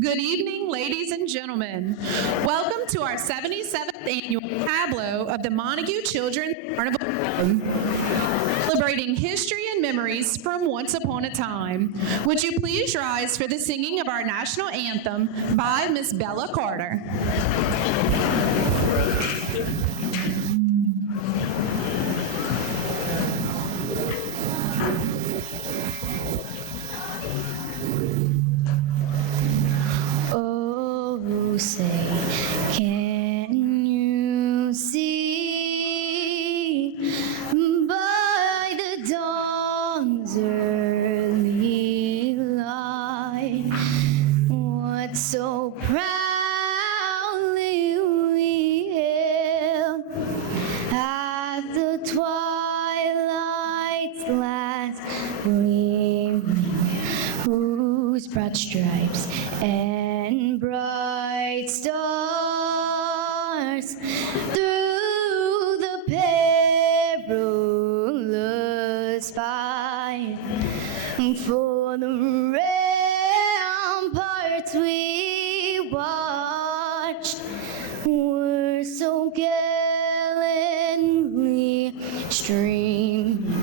Good evening, ladies and gentlemen. Welcome to our 77th annual Tableau of the Montegut Children's Carnival Club, celebrating history and memories from once upon a time. Would you please rise for the singing of our national anthem by Miss Bella Carter? Oh, say, can you see by the dawn's early light what so proudly we hailed at the twilight's last gleaming, whose broad stripes and bright stars through the perilous fight for the ramparts we watched were so gallantly streaming.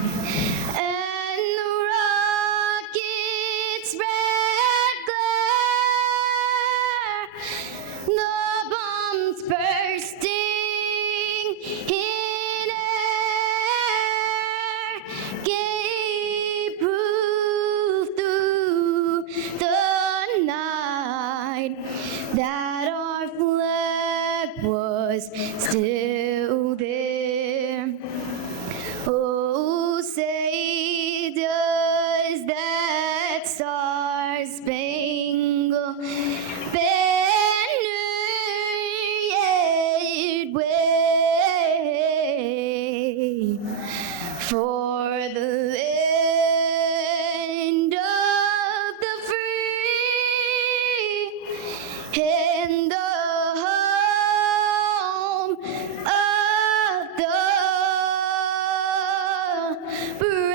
That our flag was still there. Oh, say does that star-spangled banner yet wave for the land of the free and the home of the brave.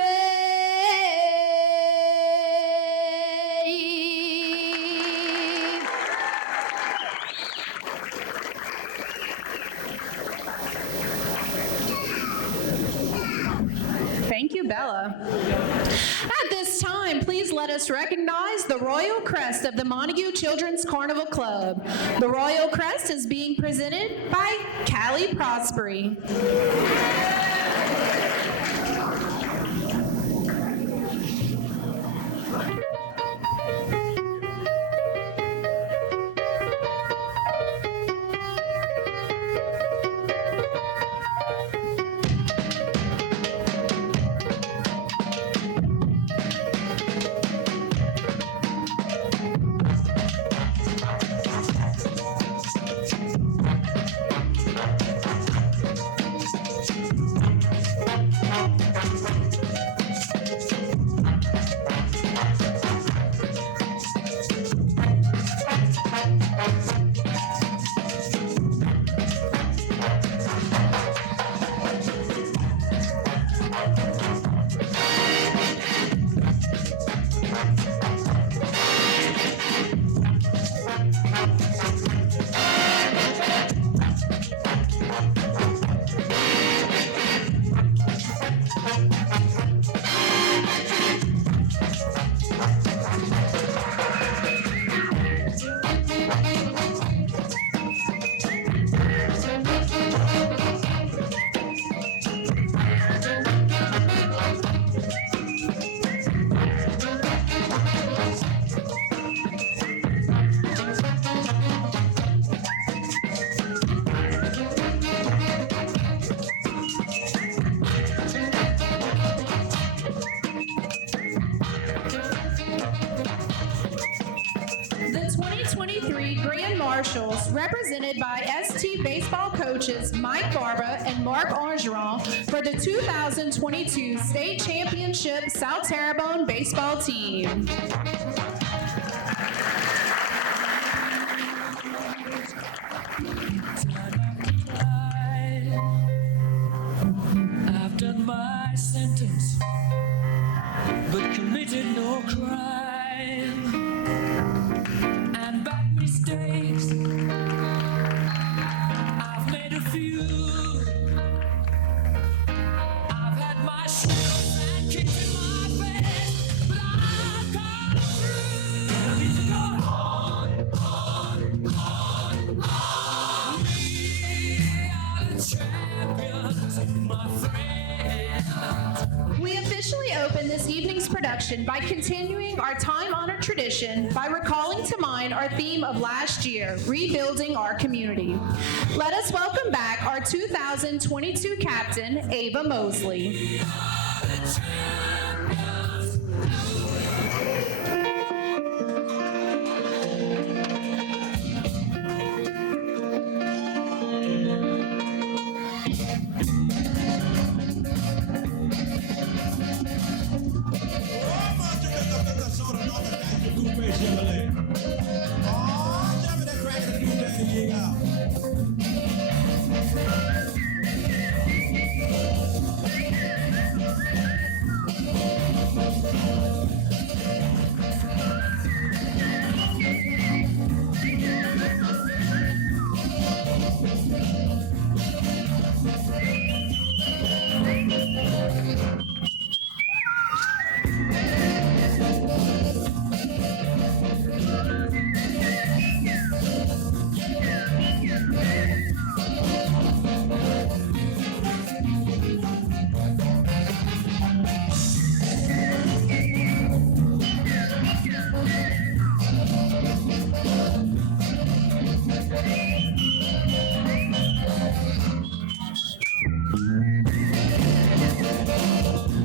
Thank you, Bella. At this time, please let us recognize the Royal Crest of the Montegut Children's Carnival Club. The Royal Crest is being presented by Callie Prosperi. The 2023 Grand Marshals, represented by ST baseball coaches Mike Barba and Mark Orgeron for the 2022 State Championship South Terrebonne baseball team. I've done my sentence, but committed no crime. And by session by continuing our time-honored tradition by recalling to mind our theme of last year, rebuilding our community. Let us welcome back our 2022 captain, Ava Mosley.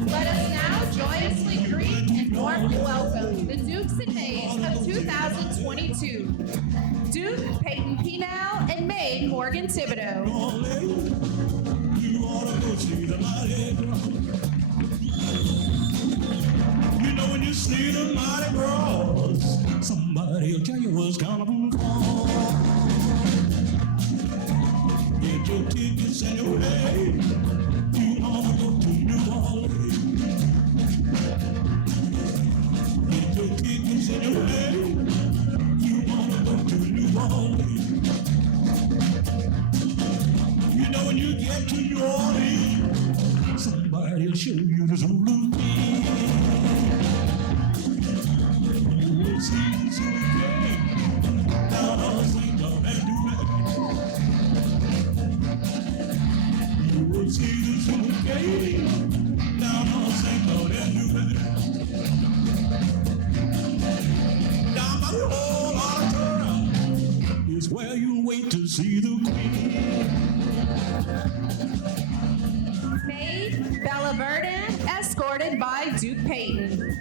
Let us now joyously greet and warmly welcome the Dukes and Maids of 2022. Duke Peyton Pinal and Maid Morgan Thibodeau. You ought to go see the mighty bros. You know when you see the mighty bros, somebody will tell you what's gonna move on. Get your tickets and your way. You ought to go to New Orleans. Get your tickets and your way. You ought to go to New Orleans. You know when you get to New Orleans, somebody will show you the Zulu thing. You will see the Zulu thing down on St. John and Duran. You will see the Zulu thing down on St. John and Duran. Down by the old auditorium is where you'll wait to see the Queen. Maid Bella Verdon, escorted by Duke Peyton.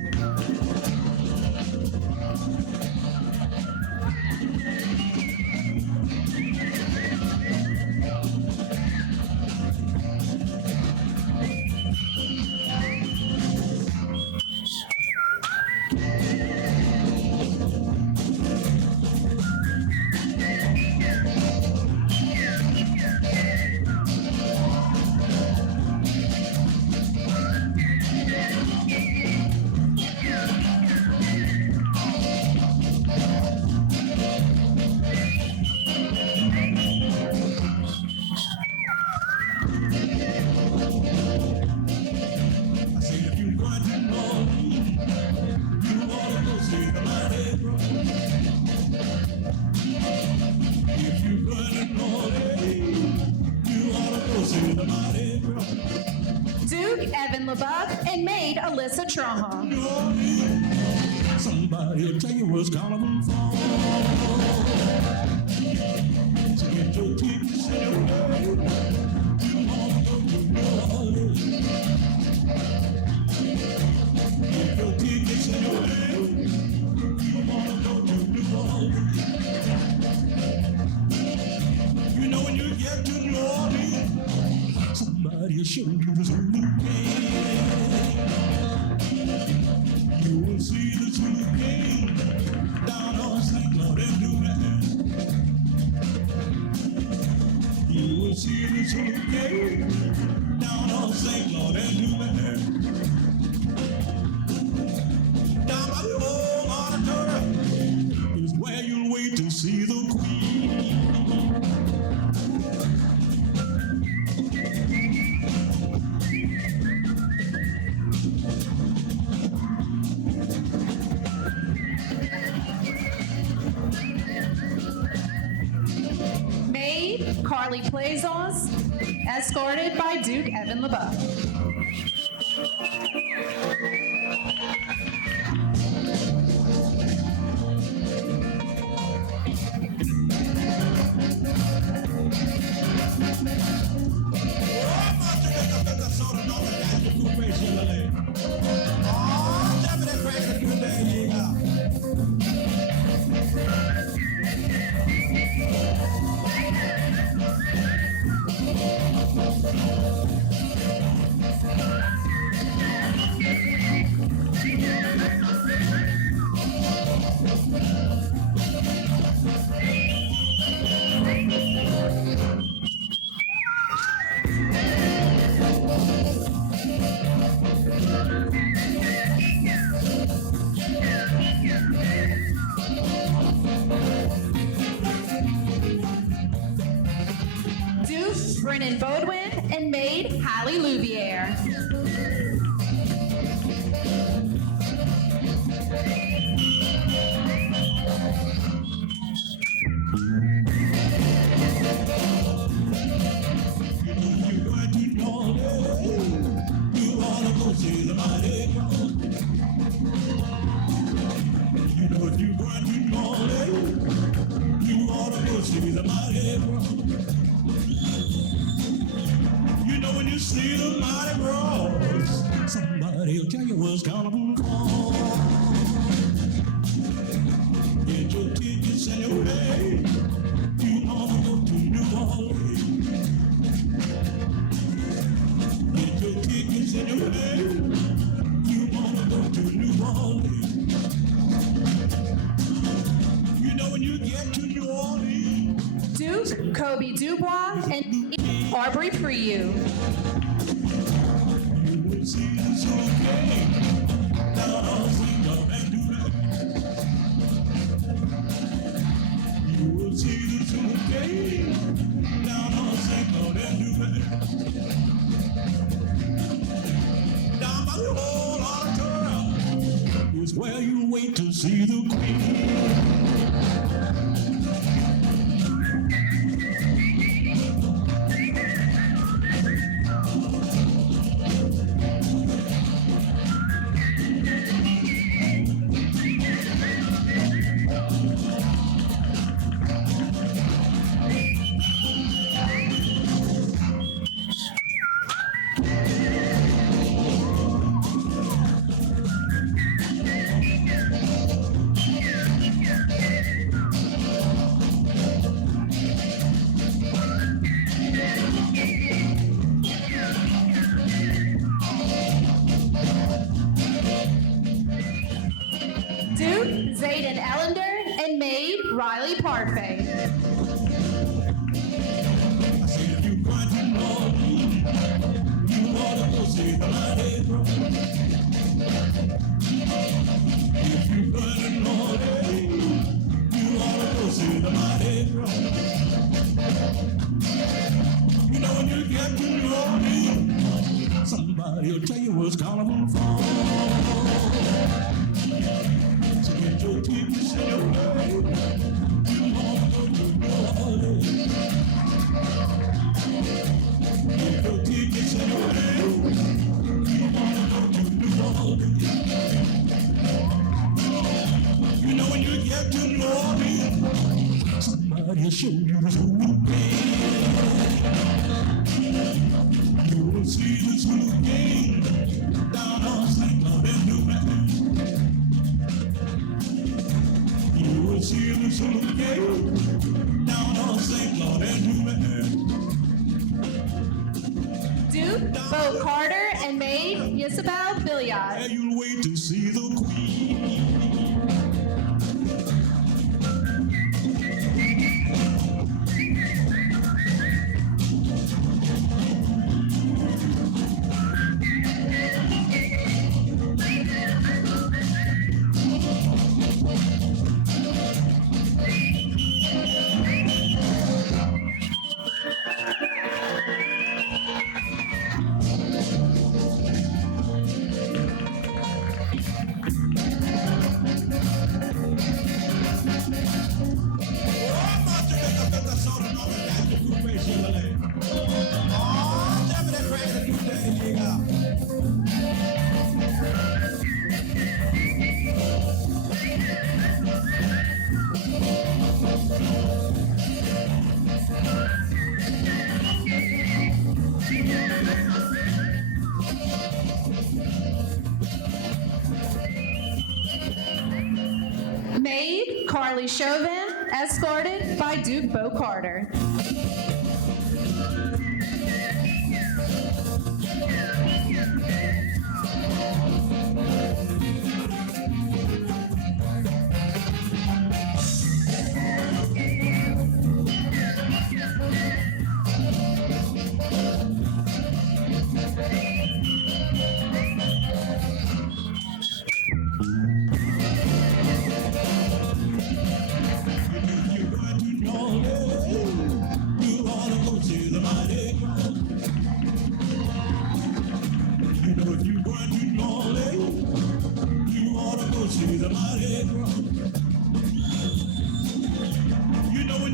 Duke Evan LeBuff and Maid Alyssa Traha. Somebody will tell you what's gonna move on. So get your tickets and your way. You wanna go to New Orleans. Get your tickets and your way. You wanna go to New Orleans. You know when you get to New Orleans, somebody will show you the Zulu game. You will see the Zulu game down on St. Claude and Duran. You will see the Zulu game down on St. Claude and Duran. Down by the old auditorium is where you'll wait to see the Queen. Maid Carly Plazos, escorted by Duke Evan LeBuff. Brennan Baudouin, and maid Hallie Louvier. You're going to know it. You wanna go see the Mardi Gras. You know you're going to know it. You wanna go see the Mardi Gras. You know when you see the Mardi Gras, somebody'll tell you what's gonna be wrong. Get your tickets and your way. You wanna go to New Orleans. Get your tickets and your way. You wanna go to New Orleans. You know when you get to New Orleans, Duke Kobe Dubois, and Aubrey Priu. you will see the suitcase down on St. Laurent and do that. You will see the suitcase down on St. Laurent and do that. Down by the old auditorium is where you wait to see the Queen. Duke Zayden Ellender, and maid Riley Parfait. I said if you going to New Orleans, you ought to go see the Mardi Gras. If you going to New Orleans, you ought to go see the Mardi Gras. You know when you get to New Orleans, somebody'll tell you what's carnival for. So get your tickets and your way. You wanna go to New Orleans. Get your tickets and your way. You wanna go to New Orleans. You know when you get to New Orleans, somebody'll show you the suitcase. You will see the suitcase down on St. Laurent, New Orleans. You will see the suitcase down on St. Laurent, New Orleans. Duke Bo Carter, and maid Isabel Billiard. Where you'll wait to see the Queen. Maid Carly Chauvin, escorted by Duke Bo Carter. You ought to know it. You ought to go see the Mardi Gras.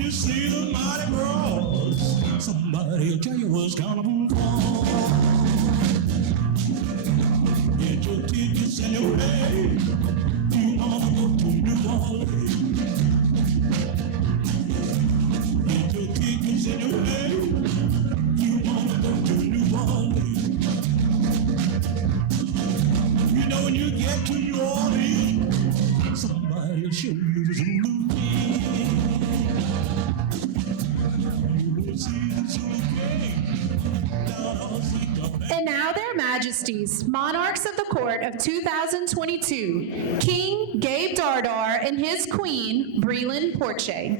you see the mighty cross, somebody will tell you what's coming from. Get your tickets and your way. You wanna go to New Orleans. Get your tickets and your way. You wanna go to New Orleans. You know when you get to New Orleans, somebody will show you the Zulu. And now their majesties, monarchs of the court of 2022, King Gabe Dardar and his queen, Breland Porche.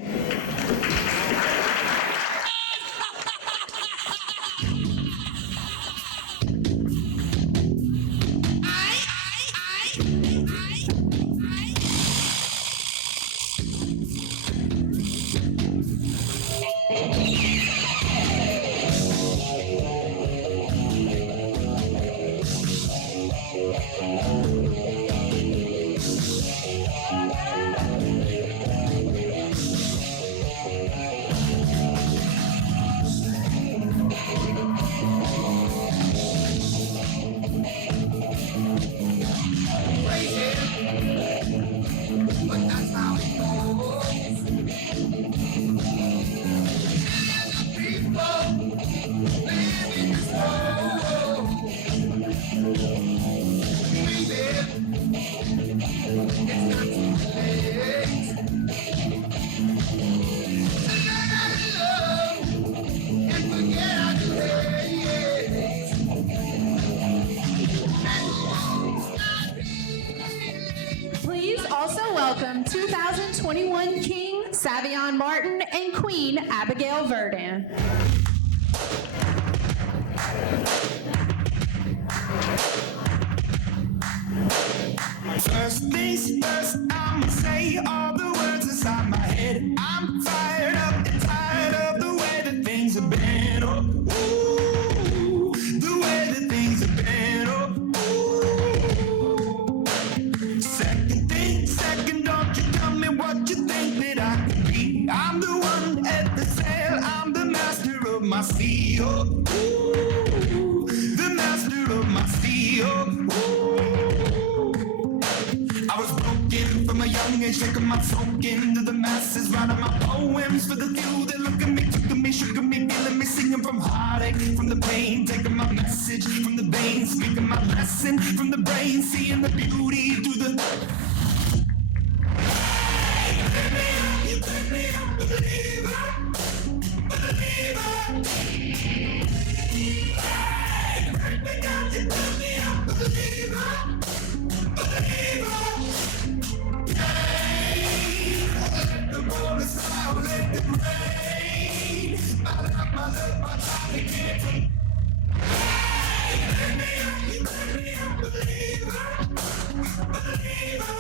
Please also welcome 2021 King Savion Martin and Queen Abigail Verdun. First things first, I'ma say all the words inside my head. I'm fired up and tired of the way that things have been. Oh, ooh, the way that things have been. Oh, ooh. Second thing, second, don't you tell me what you think that I can be. I'm the one at the sail, I'm the master of my sea. Oh, ooh, the master of my sea. Oh, ooh. I was broken from a young age, taking my soak into the masses, writing my poems for the few that look at me, took to me, shook at me, feeling me, singing from heartache, from the pain, taking my message from the veins, speaking my lesson from the brain, seeing the beauty through the. Hey, you take me up, believer, believer. Hey, break me down, you take me up, believer, believer. Let it rain. My love, my time again. Hey, let me up, believer, believer.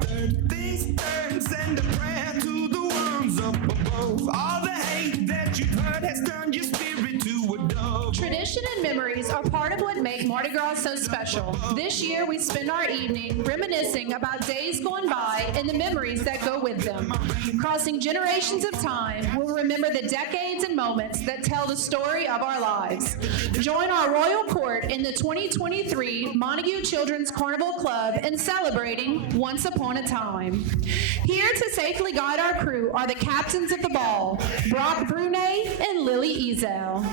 Third things third, send a prayer to the ones up above. All the hate that you've heard has turned your spirit to a dove. Tradition and memories are part of what make Mardi Gras so special. This year, we spend our evening reminiscing about days gone by and the memories that go with them. Crossing generations of time, we'll remember the decades and moments that tell the story of our lives. Join our royal court in the 2023 Montegut Children's Carnival Club in celebrating Once Upon a Time. Here to safely guide our crew are the captains of the ball, Brock Brunet and Lily Ezel.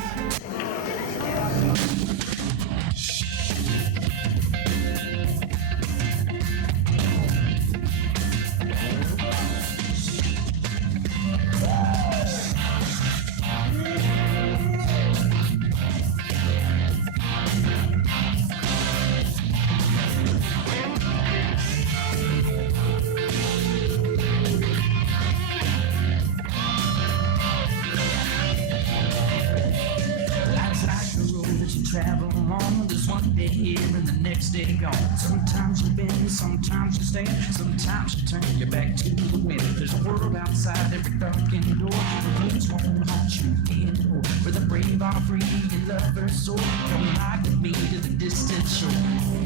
Travel on, there's one day here and the next day gone. Sometimes you bend, sometimes you stand, sometimes you turn your back to the wind. There's a world outside every darkened door, the blues won't haunt you anymore. Where the brave are free and lovers soar, come ride with me to the distant shore.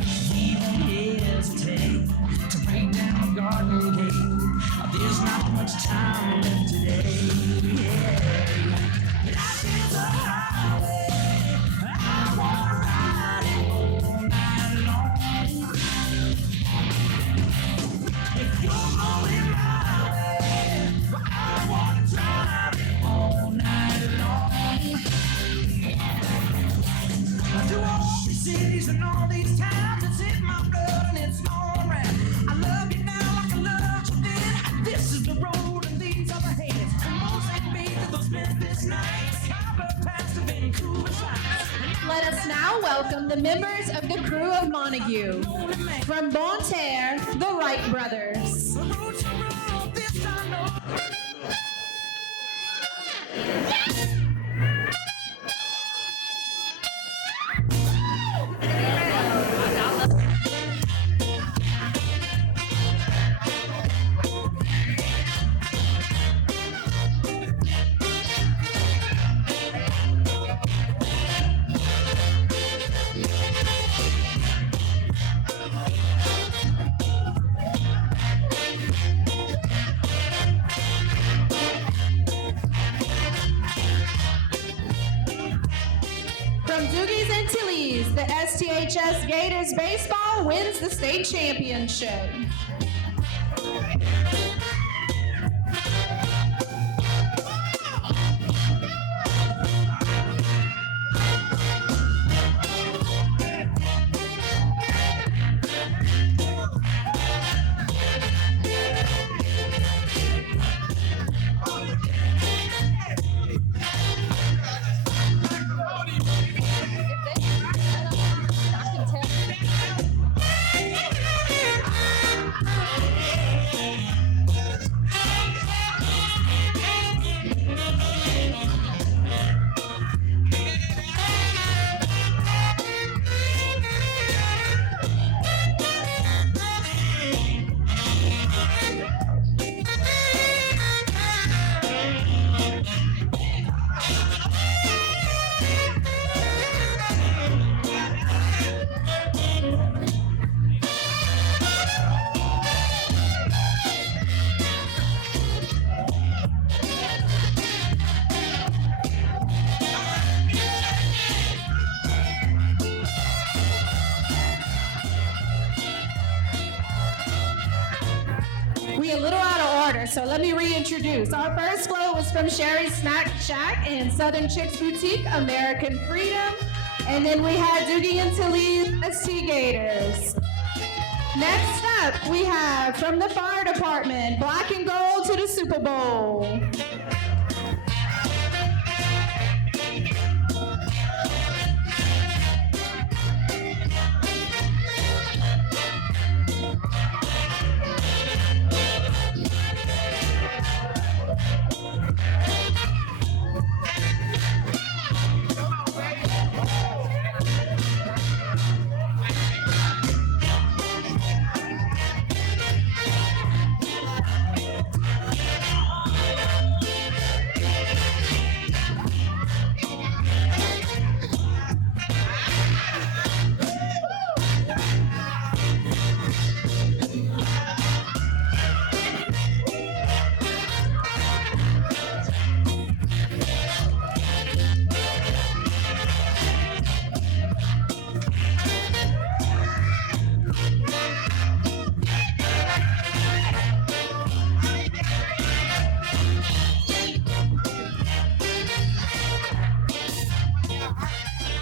He won't hesitate to break down the garden gate. There's not much time left today. Life is a highway. I wanna ride it all night long. If you're going my way, I wanna drive it all night long. Through all these cities and all these towns, it's in my blood and it's all around. I love you now like I loved you then. This is the road and these are the hands. From Mosaic Bay to those Memphis nights, Harbour past to Vancouver sides. Let us now welcome the members of the crew of Montague. From Bonne Terre, the Wright brothers. The roads are rough, this time no. From Doogies and Tillies, the STHS Gators baseball wins the state championship. We a little out of order, so let me reintroduce. Our first float was from Sherry's Snack Shack and Southern Chicks Boutique, American Freedom. And then we had Doogie and Tilly's ST Gators. Next up, we have from the fire department, Black and Gold to the Super Bowl.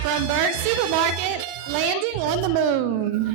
From Bird Supermarket, Landing on the Moon.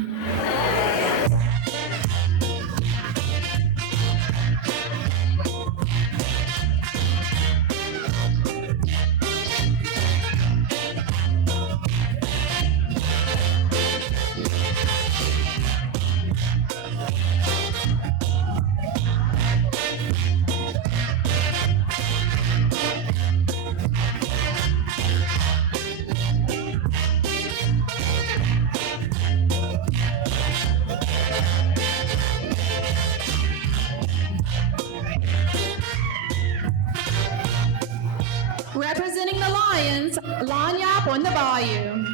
Representing the Lions, Lanyap on the Bayou.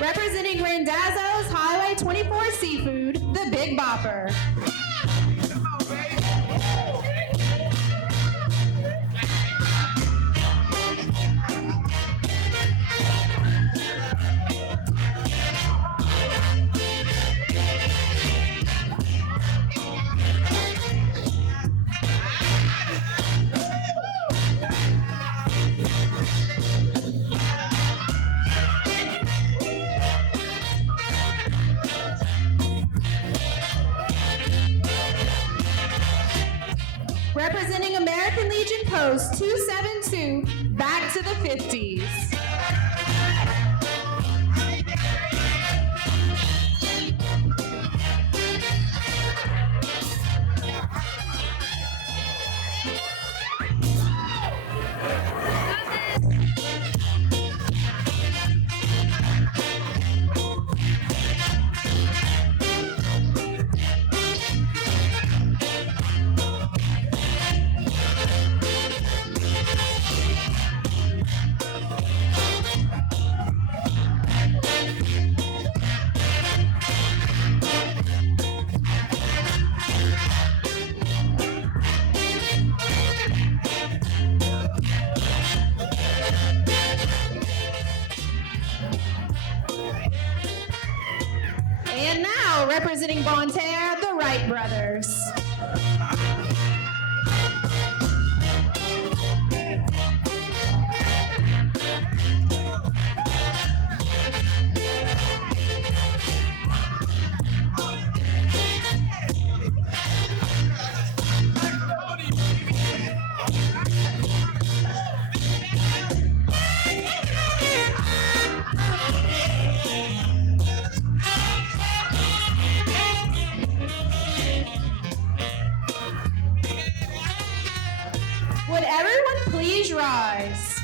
Representing Randazzo's Highway 24 Seafood, the Big Bopper. Representing American Legion Post 272, back to the 50s. And now, representing Bonne Terre, the Wright brothers. Would everyone please rise?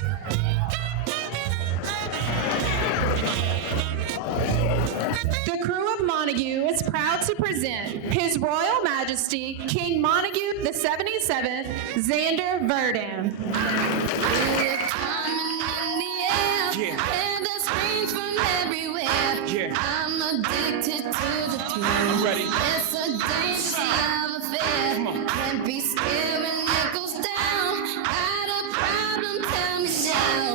The crew of Montague is proud to present His Royal Majesty King Montegut the 77th, Xander Verdun. We're coming in the air, Yeah. and the screams from everywhere. Yeah. I'm addicted to the thrill. I'm ready. It's a dangerous love affair. Come on. Can't be scared when it goes down. Got a problem? Tell me now.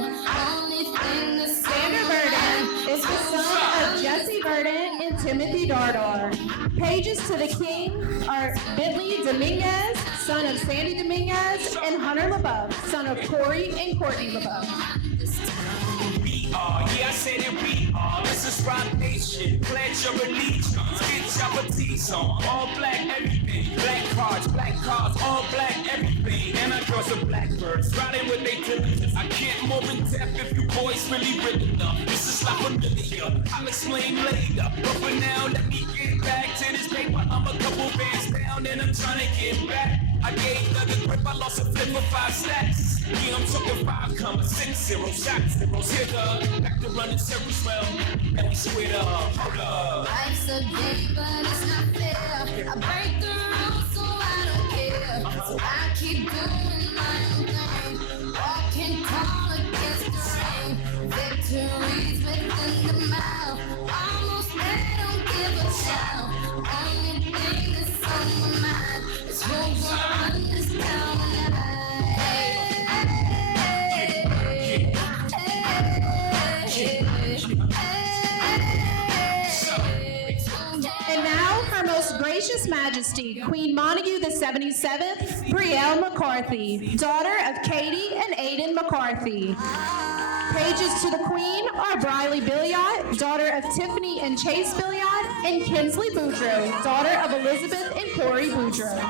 Only thing that's Xander Verdun is the son of Jesse Verdun and Timothy Dardar. Pages to the king are Bentley Dominguez, son of Sandy Dominguez, and Hunter LeBeouf, son of Corey and Courtney LeBeouf. We are, yeah, I said it, we are. This is Rock Nation. Pledge your allegiance. Get your petite on. All black, everything. Black cars, all black, everything. And our girls are blackbirds, riding with they diligence. I can't more in depth if you boys really written up. This is like familiar. I'll explain later. But for now, let me get back to this paper. I'm a couple bands down and I'm trying to get back. I gave the grip, I lost a flip for 5 stacks. Yeah, I'm talking 5, 6, 0, shot, 0, hit back to running circles well, and we squared up, hold up. Life's a game, but it's not fair. I break the rules, so I don't care. So I keep doing my own thing. Walking tall against the rain. Victories within the mile. Almost there, don't give a shout. Only thing that's on my mind is who gonna run this town tonight. And now, Her Most Gracious Majesty, Queen Montague the 77th, Brielle McCarthy, daughter of Katie and Aidan McCarthy. Pages to the Queen are Briley Billiot, daughter of Tiffany and Chase Billiot, and Kinsley Boudreaux, daughter of Elizabeth and Corey Boudreaux.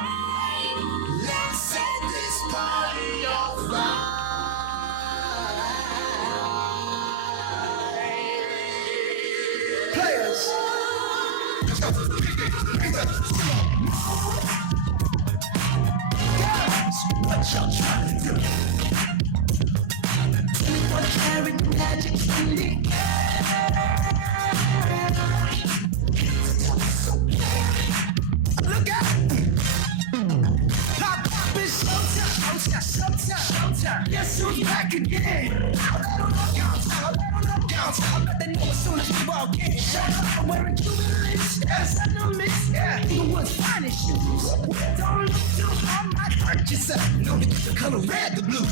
Let's set this party on fire. Players. What y'all trying to do? 24 karat magic in the look out! Pop is showtime. Guess who's back again? I let them know as soon as we walk dog can't shut up. I'm wearing Cuban links, yes, I know mix, yeah. Inglewood's finest shoes. Don't look too far, might hurt yourself. Know that the color red, the blue.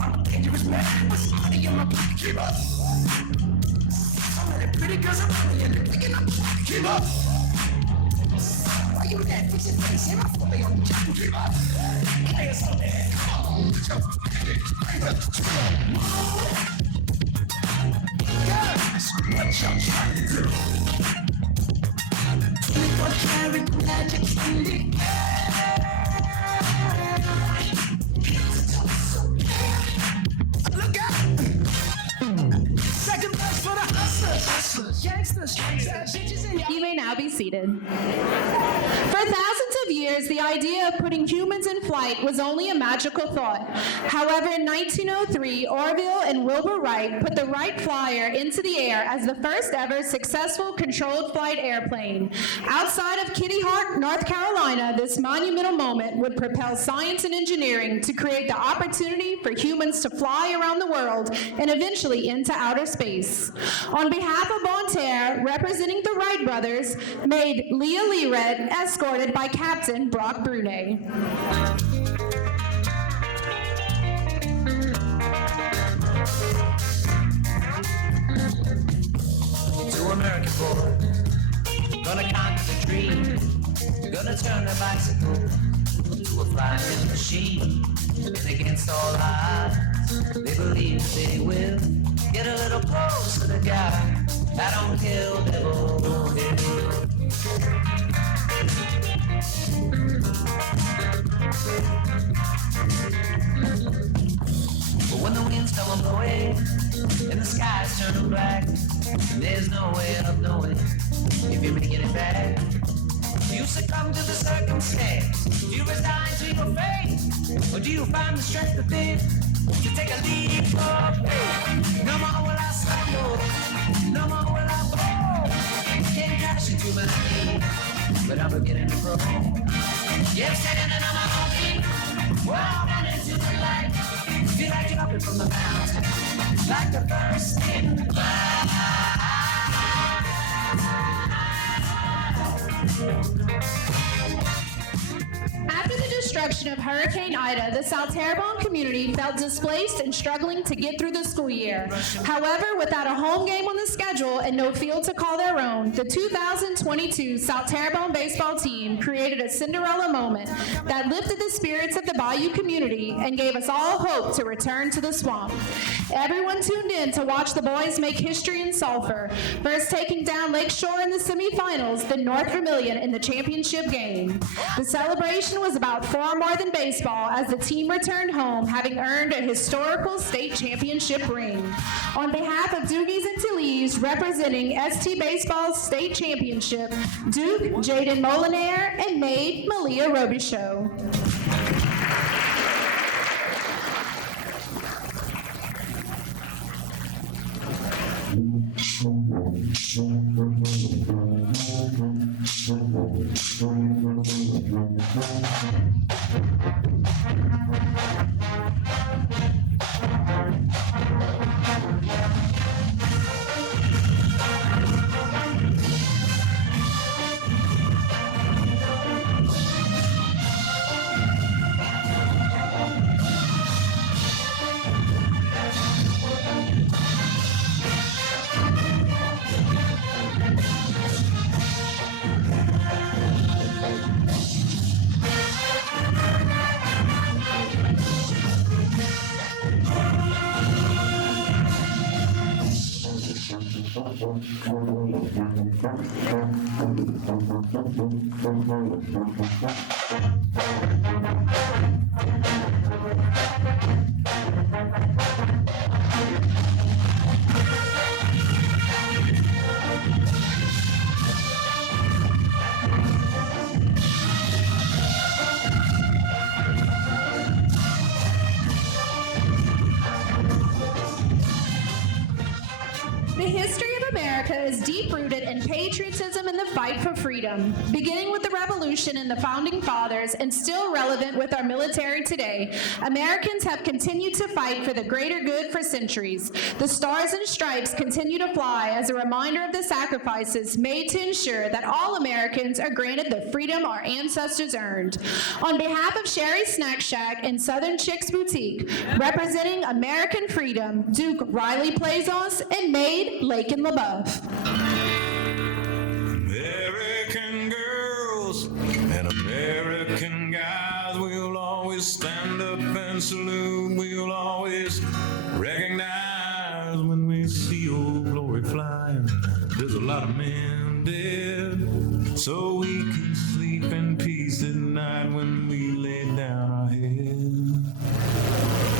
I'm a dangerous man with some money in my pocket. Keep up. So many pretty girls around me and they're picking up. Keep up. Why you mad? Fix your face. Hit my foot on the jack. Keep up. Players on there. Come on. Guys, what y'all trying to do? 24 karat magic in the air. Look out! Second verse for the hustlers, gangsters, bitches, and You may now be seated. For thousands of years, the idea of putting humans in flight was only a magical thought. However, in 1903, Orville and Wilbur Wright put the Wright Flyer into the air as the first ever successful controlled flight airplane. Outside of Kitty Hawk, North Carolina, this monumental moment would propel science and engineering to create the opportunity for humans to fly around the world and eventually into outer space. On behalf of Bonterre, representing the Wright brothers, made Leah Lered, escorted by Captain Brock Brunet. To American boy, gonna conquer the dream, gonna turn the bicycle to a flying machine. And against all odds, they believe that they will get a little closer to God. I don't kill devil. But when the winds come blowing and the skies turn black, there's no way of knowing if you're making it back. Do you succumb to the circumstance? Do you resign to your fate? Or do you find the strength within to take a leap of faith? No more will I stumble, no more will I fall. Can't crash into my knee, but I'm beginning to grow. Yeah, I'm standing on my own feet, walking into the light. Feel like jumping from the mountain, like the first in the fire. After the destruction of Hurricane Ida, the South Terrebonne community felt displaced and struggling to get through the school year. However, without a home game on the schedule and no field to call their own, the 2022 South Terrebonne baseball team created a Cinderella moment that lifted the spirits of the Bayou community and gave us all hope to return to the swamp. Everyone tuned in to watch the boys make history in Sulphur, first taking down Lakeshore in the semifinals, then North Vermilion in the championship game. The celebration was about far more than baseball as the team returned home having earned a historical state championship ring. On behalf of Doogies and Talese representing ST Baseball's state championship, Duke, Jaden Molinaire, and maid Malia Robichaud. The history of America is deep-rooted in patriotism and the fight for freedom, beginning with the Revolution and the Founding Fathers and still relevant with our military today. Americans have continued to fight for the greater good for centuries. The stars and stripes continue to fly as a reminder of the sacrifices made to ensure that all Americans are granted the freedom our ancestors earned. On behalf of Sherry's Snack Shack and Southern Chicks Boutique, representing American freedom, Duke Riley Plaisance and Maid Lakin LaBeouf. American girls and American guys, we'll always stand up and salute. We'll always recognize when we see old glory flying. There's a lot of men dead, so we can sleep in peace at night when we lay down our head.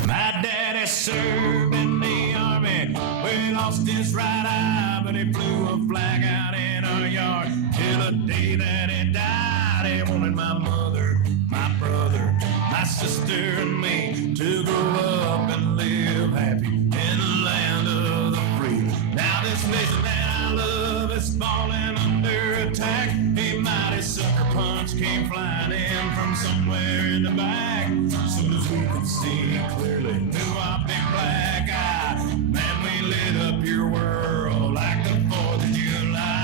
My daddy served in the army, where he lost his right eye, but he flew a flag out in our yard till the day that he died. He wanted my mother, my brother, my sister, and me to grow up and live happy in the land of the free. Now this nation that I love is falling under attack. A mighty sucker punch came flying in from somewhere in the back. Soon as we could see clearly through our big black eye, man, we lit up your world like the 4th of July.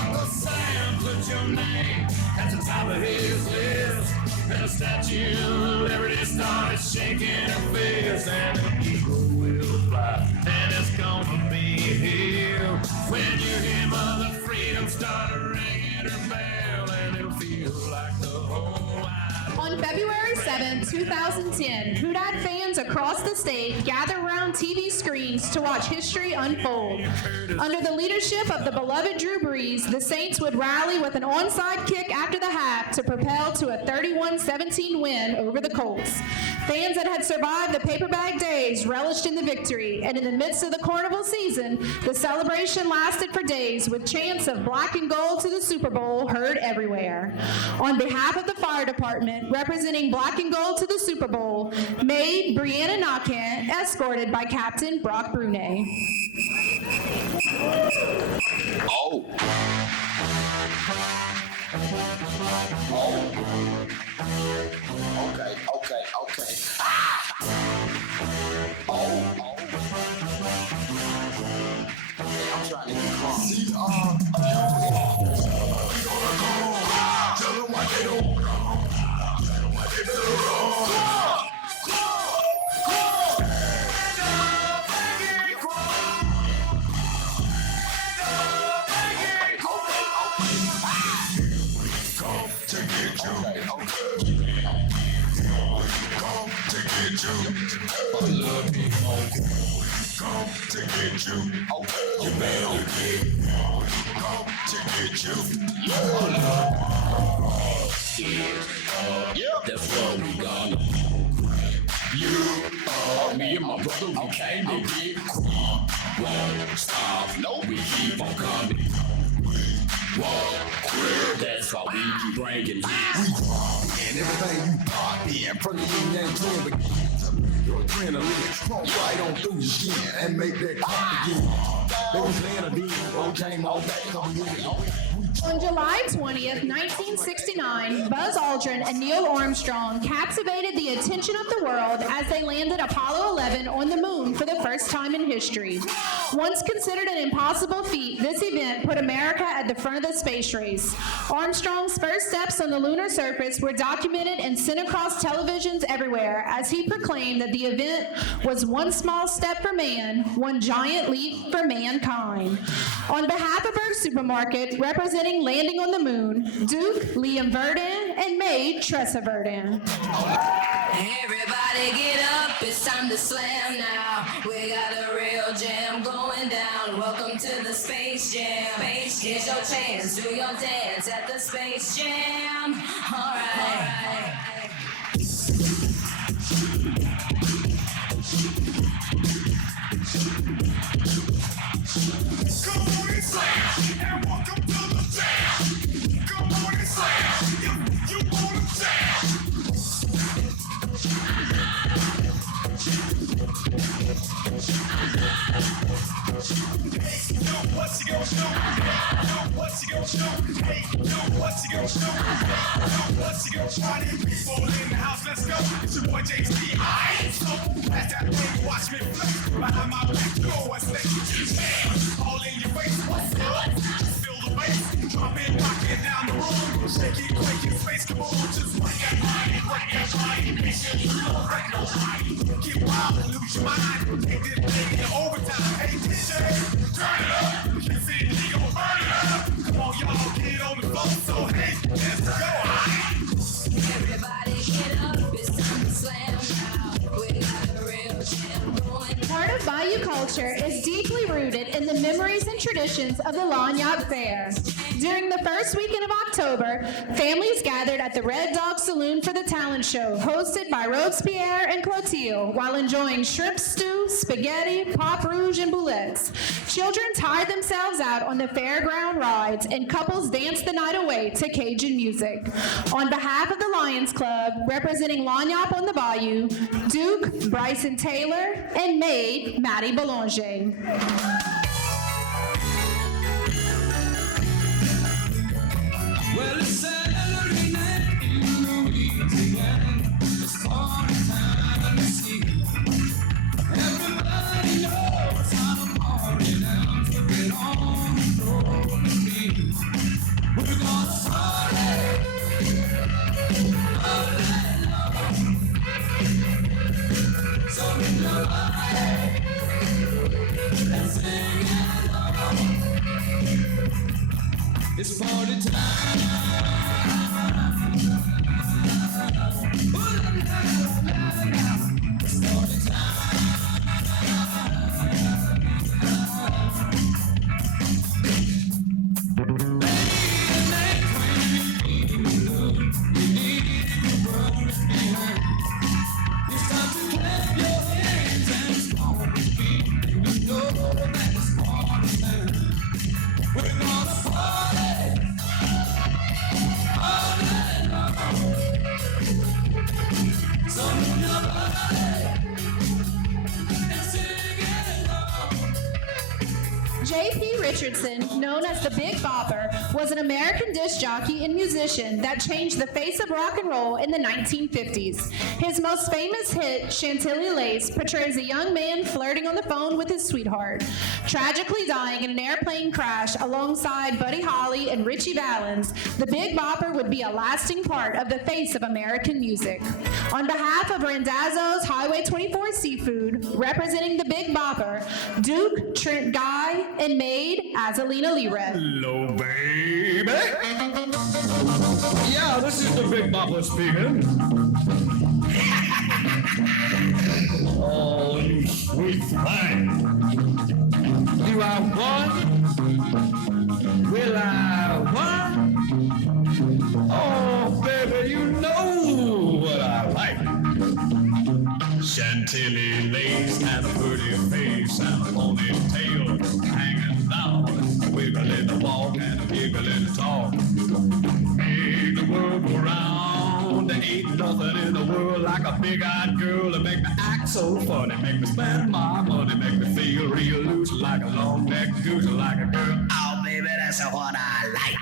Uncle Sam put your name at the top of his list, and the Statue of Liberty started shaking her fist, and the eagle will fly, and it's gonna be here when you hear Mother Freedom start ringing her bell, and it'll feel like the whole wide On February 7, 2010, Houdat fans across the state gathered around TV screens to watch history unfold. Under the leadership of the beloved Drew Brees, the Saints would rally with an onside kick after the half to propel to a 31-17 win over the Colts. Fans that had survived the paper bag days relished in the victory, and in the midst of the carnival season, the celebration lasted for days with chants of black and gold to the Super Bowl heard everywhere. On behalf of the fire department, representing black and gold to the Super Bowl, Maid Brianna Nakan, escorted by Captain Brock Brunet. Oh. Okay. Ah! Oh. Hey, I'm trying to get calm. Tell them what they don't. Tell them what they do. Come to get you. You better get come to get you. That's what we gonna. Me and my brother, we came to get won't stop, no, we keep on coming. Won't quit, that's why we keep bringing hits. And everything you pop in, from the yin yang twin begins. Your adrenaline, pump right on through your skin and make that pop again. They was laying a deal, came all back, come with it. On July 20th, 1969, Buzz Aldrin and Neil Armstrong captivated the attention of the world as they landed Apollo 11 on the moon for the first time in history. Once considered an impossible feat, this event put America at the front of the space race. Armstrong's first steps on the lunar surface were documented and sent across televisions everywhere as he proclaimed that the event was one small step for man, one giant leap for mankind. On behalf of our supermarket, representing landing on the moon, Duke Liam Verdin and Maid Tressa Verdin. Everybody get up, it's time to slam now. We got a real jam going down. Welcome to the Space Jam. Here's your chance, do your dance at the Space Jam. All right. Come on and slam, and welcome to the jam. Come on and slam, if you wanna jam. what you gonna do? Do what you gonna do? Hey, do what you gonna do? Do what you gonna try to people in the house? Let's go. It's your boy JT. I so pass that thing, watch me flip behind my back. Do what's next? All in your face. What's up? Just feel the bass. Drop it, rock it down the room. Shake it, quake it, space. Come on, just break that body, break that body. Make sure you don't break nobody. Get wild and lose your mind. Take this thing in overtime. Hey, DJ, turn it up. You see the nigga gon' burn it up. Come on, y'all, get on the phone. So hey, let's go. Everybody get up, it's time to slam now. We got a real jam going. Part of Bayou culture is deeply rooted in the memories and traditions of the Lagniappe Fair. During the first weekend of October, families gathered at the Red Dog Saloon for the talent show, hosted by Robespierre and Clotilde, while enjoying shrimp stew, spaghetti, pop rouge, and boulettes. Children tired themselves out on the fairground rides, and couples danced the night away to Cajun music. On behalf of the Lions Club, representing Lagniappe on the Bayou, Duke, Bryson Taylor, and maid, Maddie Belanger. Well, it's Saturday night in Louisiana. It's party time to see. Everybody knows how to party now. So get on the road with me. We're gonna party all night long. So move your body and sing along. It's party time. It's party It's time to clap your hands and stomp your feet. You know that it's party time. We're gonna party all night long. So move your body and sing along. J.P. Richardson, known as the Big Bopper, was an American disc jockey and musician that changed the face of rock and roll in the 1950s. His most famous hit, Chantilly Lace, portrays a young man flirting on the phone with his sweetheart, tragically dying in an airplane crash alongside Buddy Holly and Richie Valens. The Big Bopper would be a lasting part of the face of American music. On behalf of Randazzo's Highway 24 Seafood, representing the Big Bopper, Duke, Trent Guy, and maid, Azalina Lira. Hello, baby. Yeah, this is the Big Bopper speaking. Oh, you sweet thing. Do I want? Will I want? Oh, baby, you know what I like. Chantilly lace and a pretty face and a ponytail hanging down, a wiggle in the walk and a giggle in the talk. Make the world go round. There ain't nothing in the world like a big-eyed girl that make me act so funny, make me spend my money, make me feel real loose like a long-necked goose, like a girl. Oh, baby, that's what I like.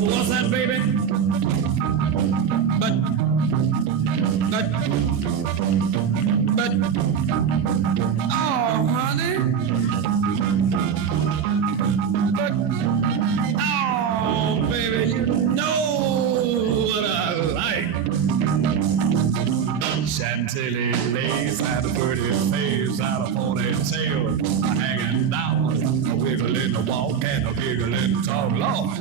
What's that, baby? But, oh, honey. But, oh, baby, you know what I like. Chantilly lace and a pretty face and a ponytail hanging down, a wiggle in the walk and a giggle in the talk. Lord,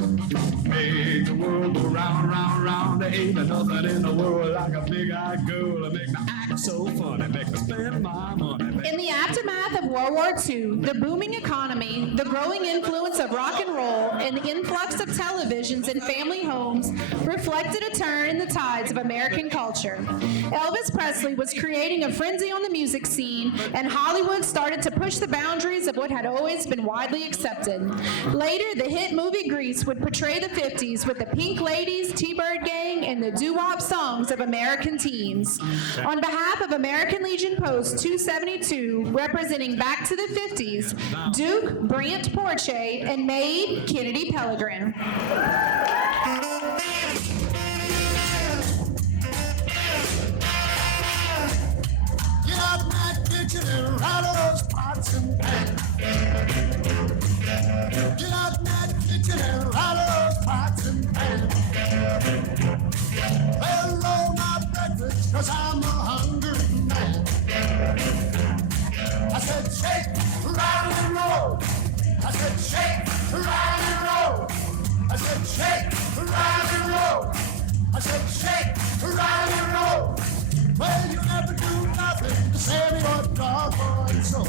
make the world go round, round, round. There ain't nothing in the world like a big-eyed girl that make me act so funny, make me spend my money. In the aftermath of World War II, the booming economy, the growing influence of rock and roll, and the influx of televisions in family homes reflected a turn in the tides of American culture. Elvis Presley was creating a frenzy on the music scene, and Hollywood started to push the boundaries of what had always been widely accepted. Later, the hit movie Grease would portray the 50s with the Pink Ladies, T-Bird Gang, and the doo-wop songs of American teens. On behalf of American Legion Post 272, representing back to the 50s, Duke Brant Porche and maid Kennedy Pellegrin. Get out my kitchen and rattle those pots and pans. Get out my kitchen and rattle those pots and pans. Well, roll my breakfast, cause I'm a hungry man. I said shake, rattle and roll. I said shake, rattle and roll. I said shake, rattle and roll. I said shake, rattle and roll. Well, you never do nothing to save your doggone soul.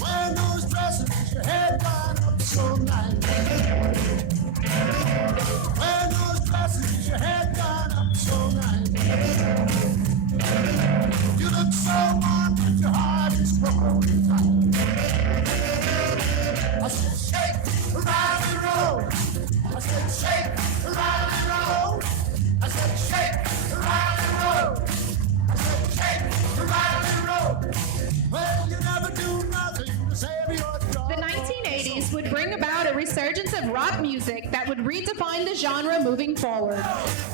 Wearing those dresses, your head done up so nice. Wearing those dresses, your head done up so nice. You look so warm, but your heart is broken tight. I said shake, rattle and roll. I said shake, rattle and roll. I said shake, rattle and roll. I said shake, rattle and roll. Well, you never do nothing to save your dog. The 1980s would bring about a resurgence of rock music that would redefine the genre moving forward.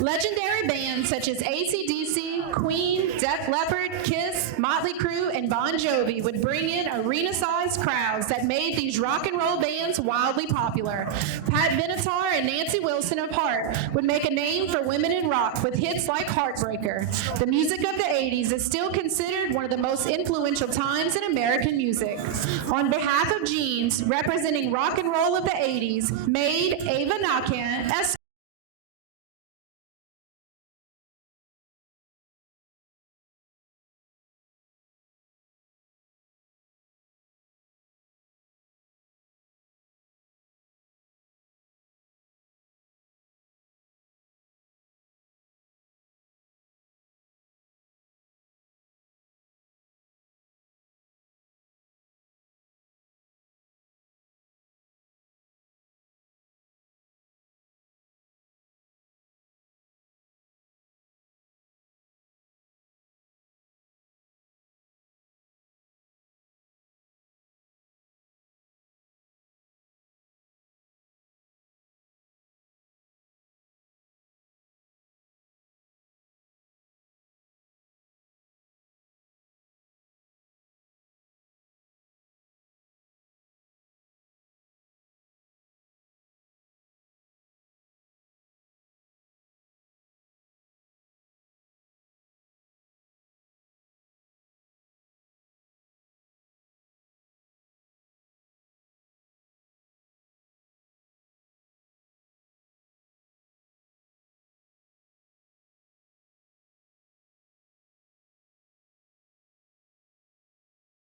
Legendary bands such as AC/DC, Queen, Def Leppard, Kiss, Motley Crue, and Bon Jovi would bring in arena-sized crowds that made these rock and roll bands wildly popular. Pat Benatar and Nancy Wilson of Heart would make a name for women in rock with hits like Heartbreaker. The music of the 80s is still considered one of the most influential times in American music. On behalf of Jeans, representing rock and roll of the 80s, maid Ava Nakan,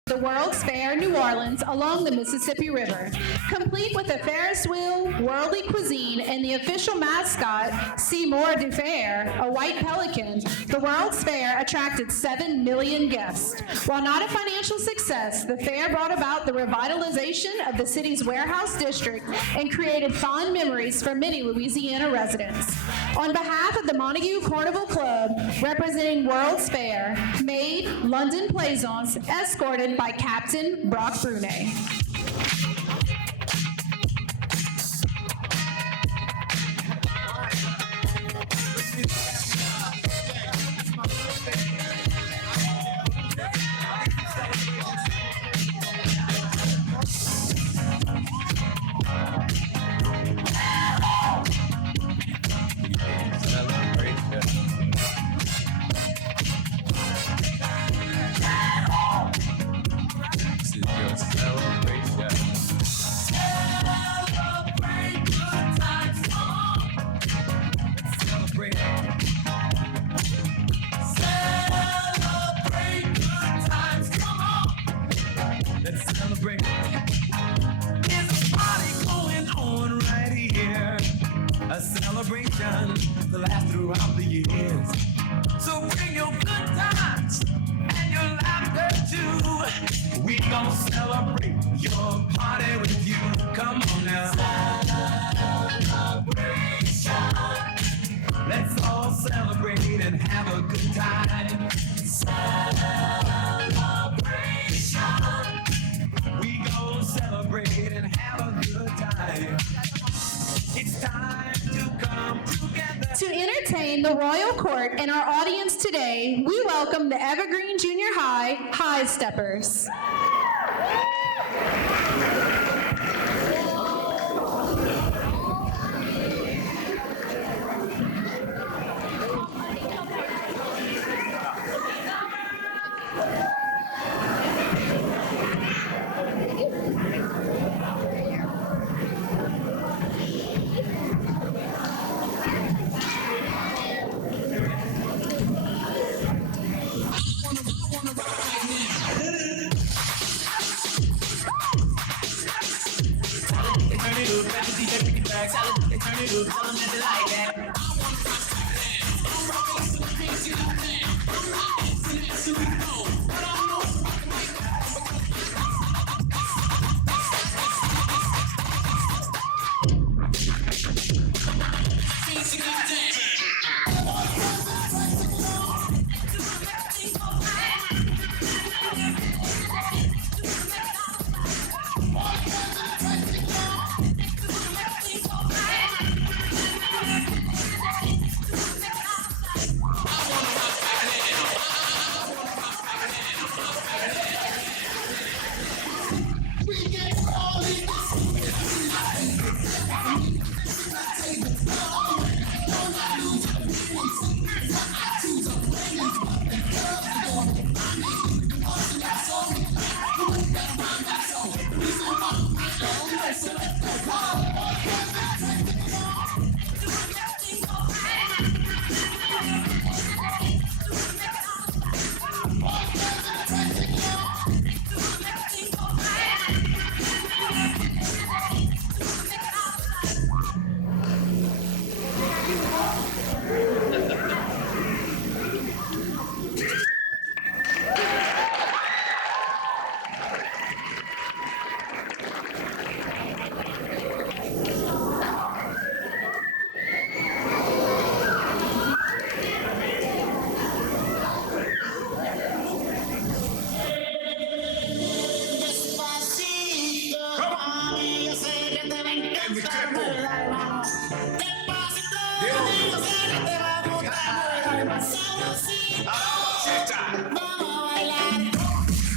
the World's Fair, New Orleans, along the Mississippi River. Complete with a Ferris wheel, worldly cuisine, and the official mascot, Seymour du Fair, a white pelican, the World's Fair attracted 7 million guests. While not a financial success, the fair brought about the revitalization of the city's warehouse district and created fond memories for many Louisiana residents. On behalf of the Montegut Carnival Club, representing World's Fair, maid London Plaisance, escorted by Captain Brock Brunet. Celebration to last throughout the years. So bring your good times and your laughter too. We gon' celebrate your party with you. Come on now. Celebration. Let's all celebrate and have a good time. Celebration. Representing the Royal Court and our audience today, we welcome the Evergreen Junior High High Steppers.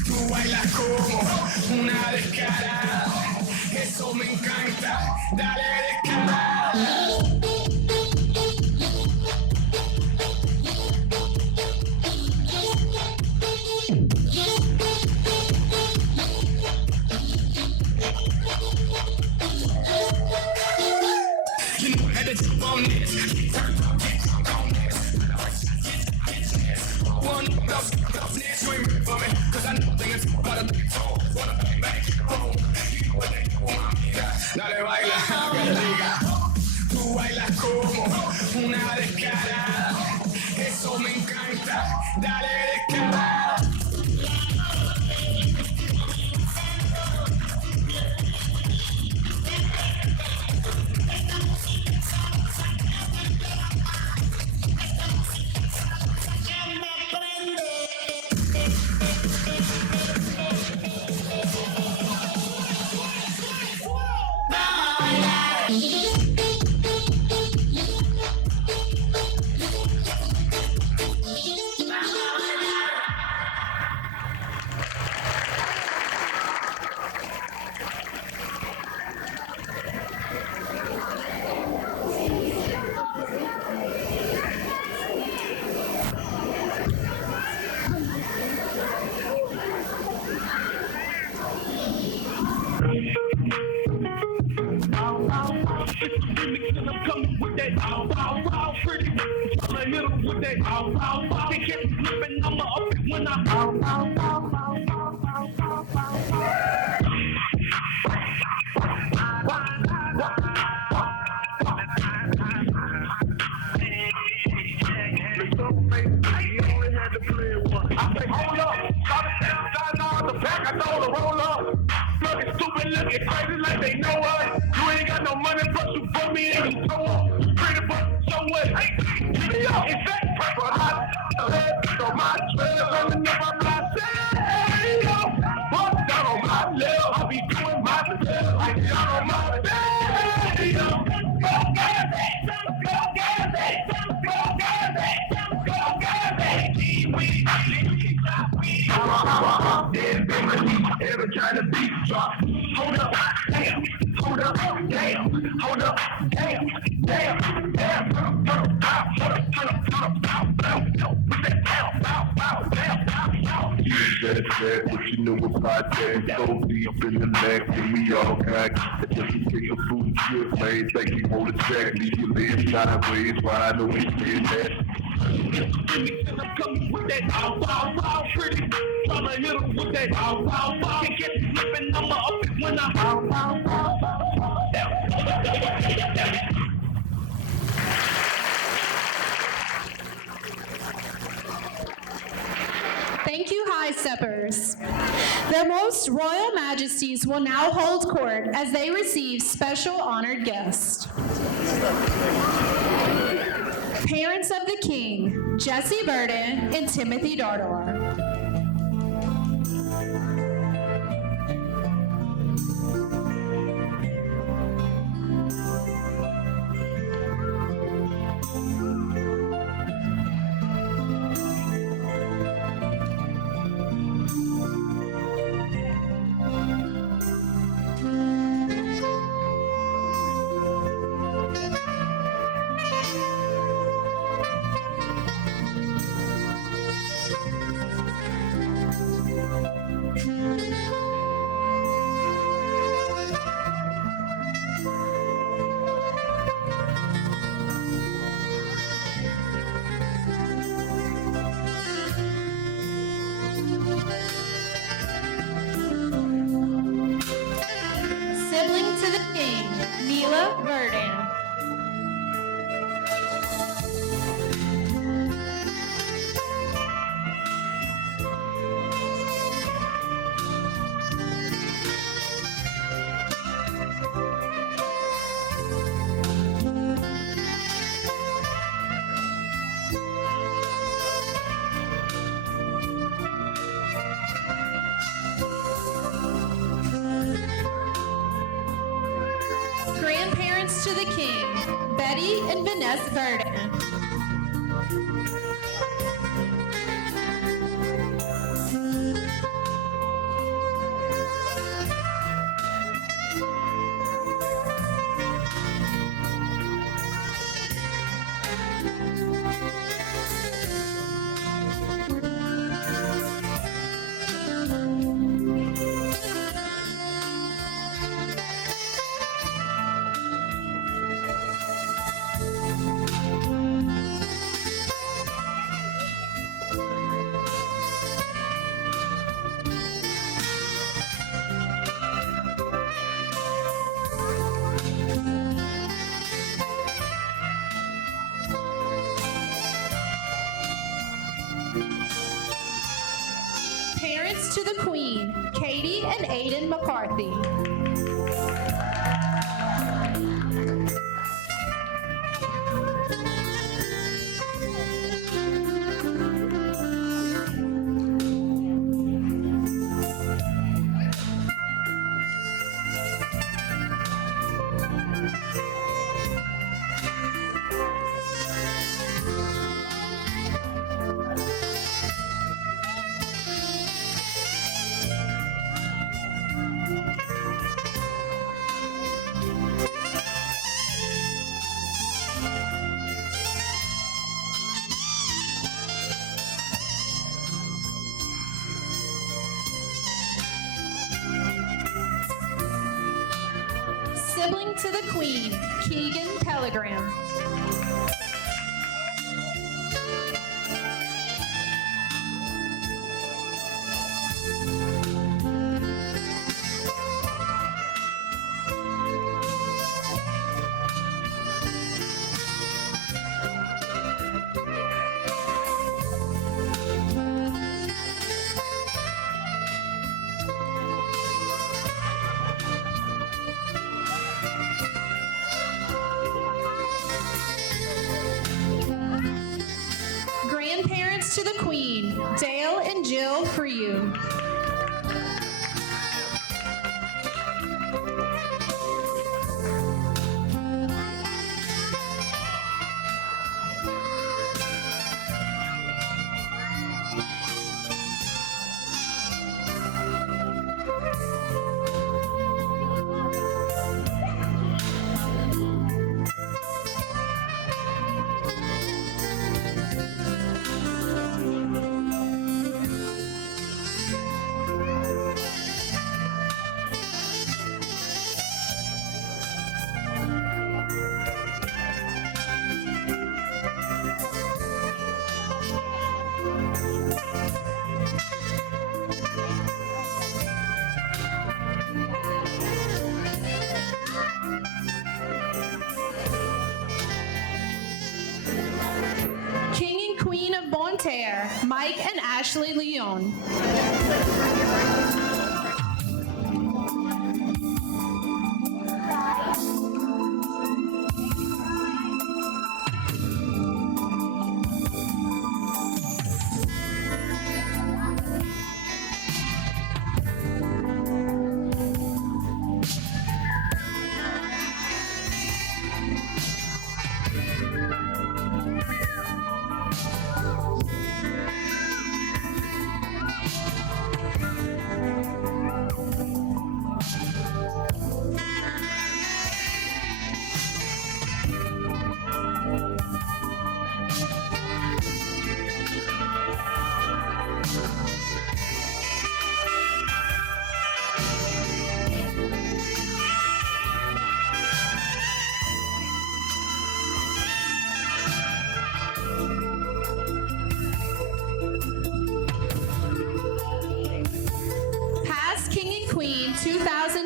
Tú bailas como una descarada, eso me encanta, dale descarada. You know I had to jump on this. Turn up, get drunk on this. One up next, you ain't ready for me. Cause I know things about a big toe. Wanna bang bang, boom. You know what they do, mamita. Dale baila, que le diga. Tú bailas como una descarada. Eso me encanta. Dale descarada. Looking crazy like they know us. You ain't got no money, but you put me in the store. Pretty but so what? Hey, give me up. It's that purple hot. So my trail on the neck of my tail. Bust down on my lip. I'll be doing my tail like down on my tail. Go get it, go get it, go get it. Then every time the beat drop. Hold up, damn, hold up, damn, hold up, damn, damn, damn, turn up, Said, what you know about that? So deep in the neck, give me all kind. Just to take a food trip, man. Think you want to check, leave your legs sideways, while I know we did that. I'm coming with that bow, bow, bow, pretty. Tryna hit him with that bow, bow, bow. Can't get slipping, I'ma up it when I bow, bow, bow, bow. Thank you, High Steppers. Their most royal majesties will now hold court as they receive special honored guests. Parents of the King, Jesse Burden and Timothy Dardar. Sibling to the King, Neela Verdin. Grandparents to the King, Betty and Vanessa Verdin. Parents to the Queen, Katie and Aiden McCarthy. Sibling to the Queen, Keegan Pellegrim. Grandparents to the Queen, Dale and Jill Frew.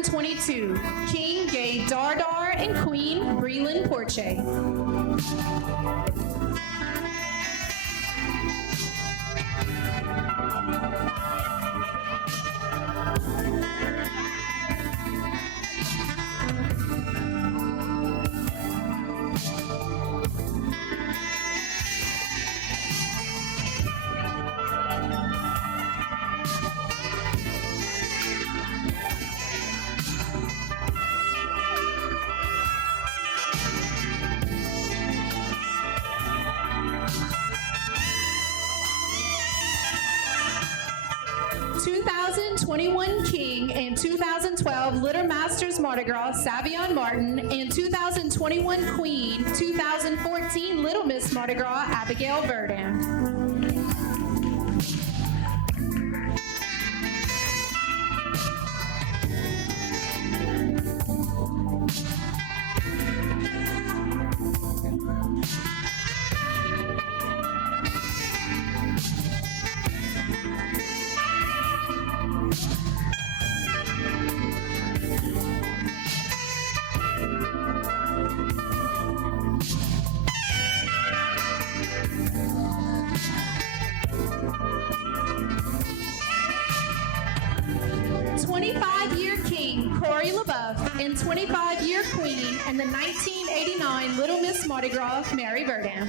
2022, King Gay Dardar and Queen Breland Porche. King and 2012 Litter Masters Mardi Gras Savion Martin and 2021 Queen, 2014 Little Miss Mardi Gras Abigail Verdun. And 25-year Queen and the 1989 Little Miss Mardi Gras, Mary Verdun.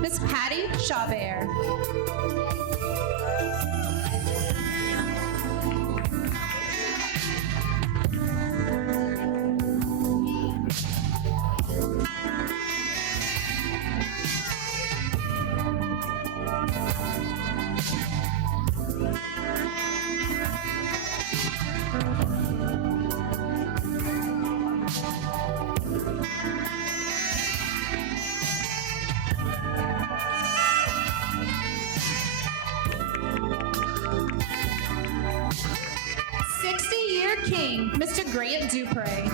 Miss Patty Chabert. King, Mr. Grant Dupre.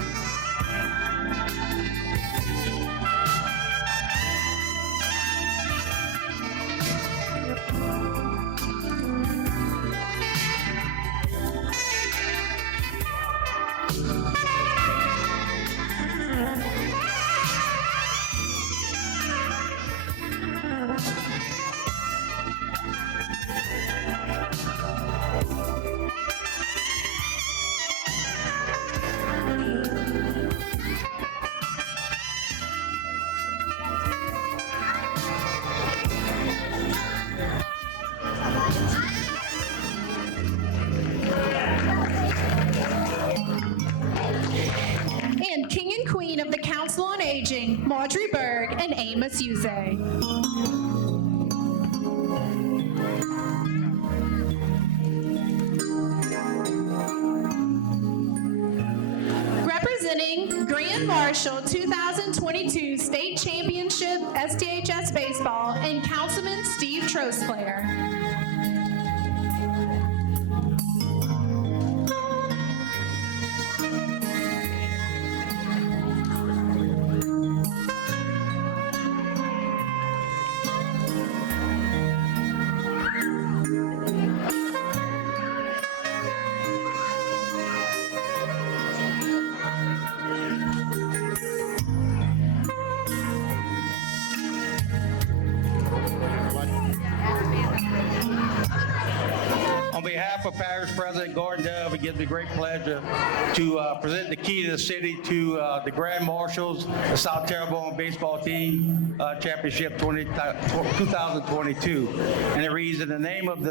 Marjorie Berg and Amos Uze. Representing Grand Marshal 2022 State Championship STHS Baseball and Councilman Steve Trosclair. behalf of Parish President Gordon Dove, it gives me great pleasure to present the key to the city to the Grand Marshals, the South Terrebonne baseball team championship 2022. And it reads, in the name and the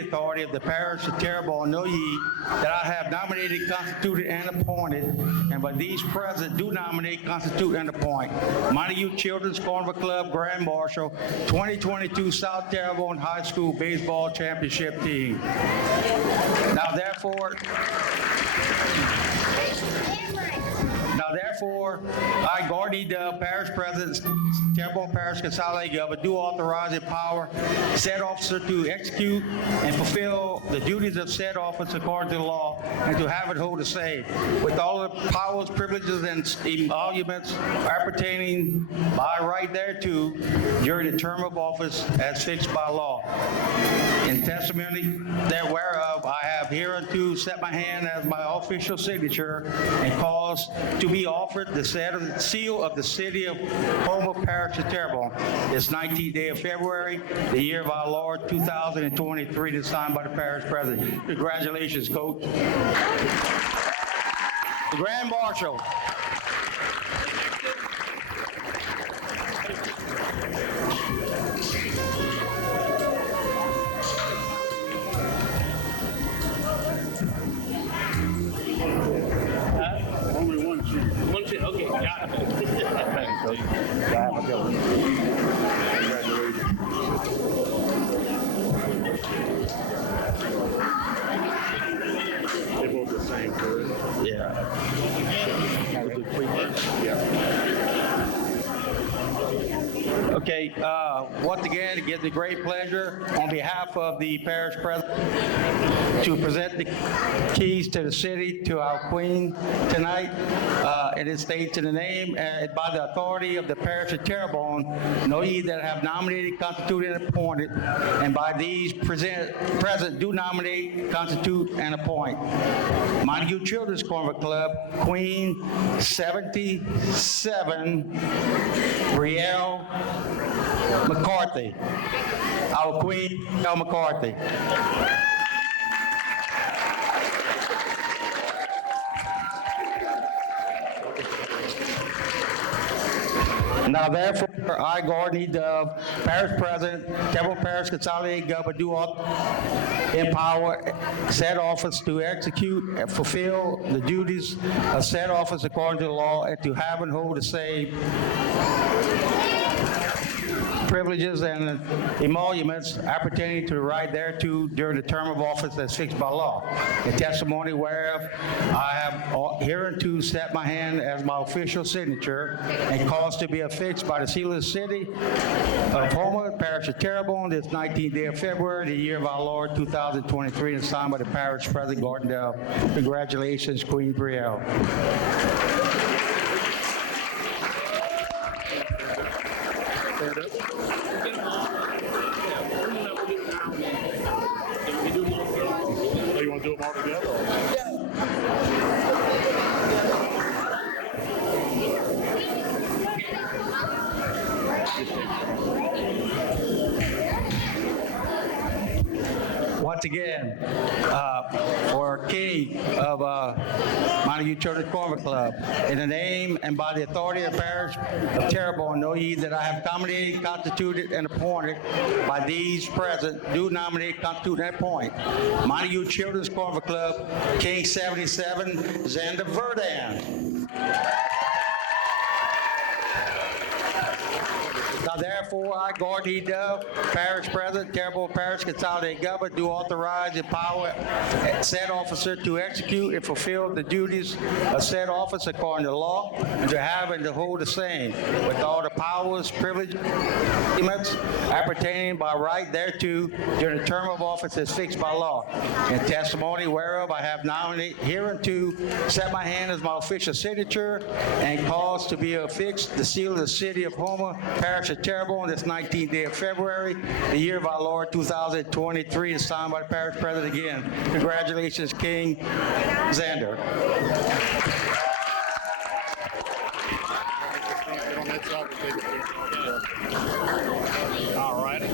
authority of the Parish of Terrebonne, know ye that I have nominated, constituted, and appointed, and by these present do nominate, constitute, and appoint Montegut Children's Carnival Club Grand Marshal 2022 South Terrebonne High School Baseball Championship team. Now therefore, I, Gordon E. Dove, Parish President, Terrebonne Parish Consolidated Government, do authorize and power said officer to execute and fulfill the duties of said office according to the law, and to have it hold the same, with all the powers, privileges, and emoluments appertaining by right thereto during the term of office as fixed by law. In testimony thereof, I have hereunto set my hand as my official signature and cause to be offered the said seal of the city of Houma, Parish of Terrebonne, this 19th day of February, the year of our Lord 2023, to signed by the Parish President. Congratulations, Coach. The Grand Marshal. Only one sheet. One sheet, okay, got it. Thank you, Coach. They're both the same, correct? Yeah. Okay, once again, it gives me great pleasure on behalf of the Parish President to present the keys to the city to our Queen tonight. And it states in the name and by the authority of the Parish of Terrebonne, know ye that have nominated, constituted, and appointed, and by these present do nominate, constitute, and appoint Montegut Children's Carnival Club, Queen 77, Brielle McCarthy. Our Queen, Brielle McCarthy. Now therefore, I, Gordon E. Dove, Parish President, Terrebonne Parish Consolidated Government, do empower said office to execute and fulfill the duties of said office according to the law, and to have and hold the same privileges and emoluments appertaining to the right thereto during the term of office as fixed by law. In testimony whereof I have hereunto set my hand as my official signature and caused to be affixed by the seal of the city of Houma, Parish of Terrebonne, this 19th day of February, the year of our Lord 2023, and signed by the Parish President Gordon Dove. Congratulations, Queen Brielle. So you want to do them all together? Once again, for King of Montegut Children's Carnival Club, in the name and by the authority of the Parish of Terrebonne, know ye that I have nominated, constituted, and appointed by these present, do nominate, constitute, and appoint Montegut Children's Carnival Club, King 77, Xander Verdun. Now therefore, I, Gordon E. Dove, Parish President, Terrebonne Parish Consolidated Government, do authorize and power said officer to execute and fulfill the duties of said office according to law, and to have and to hold the same, with all the powers, privileges, appertaining by right thereto during the term of office as fixed by law. In testimony whereof I have nominated hereunto set my hand as my official signature and caused to be affixed the seal of the city of Houma, Parish of Terrebonne, this 19th day of February, the year of our Lord 2023, and signed by the Parish President again. Congratulations, King Xander. All righty.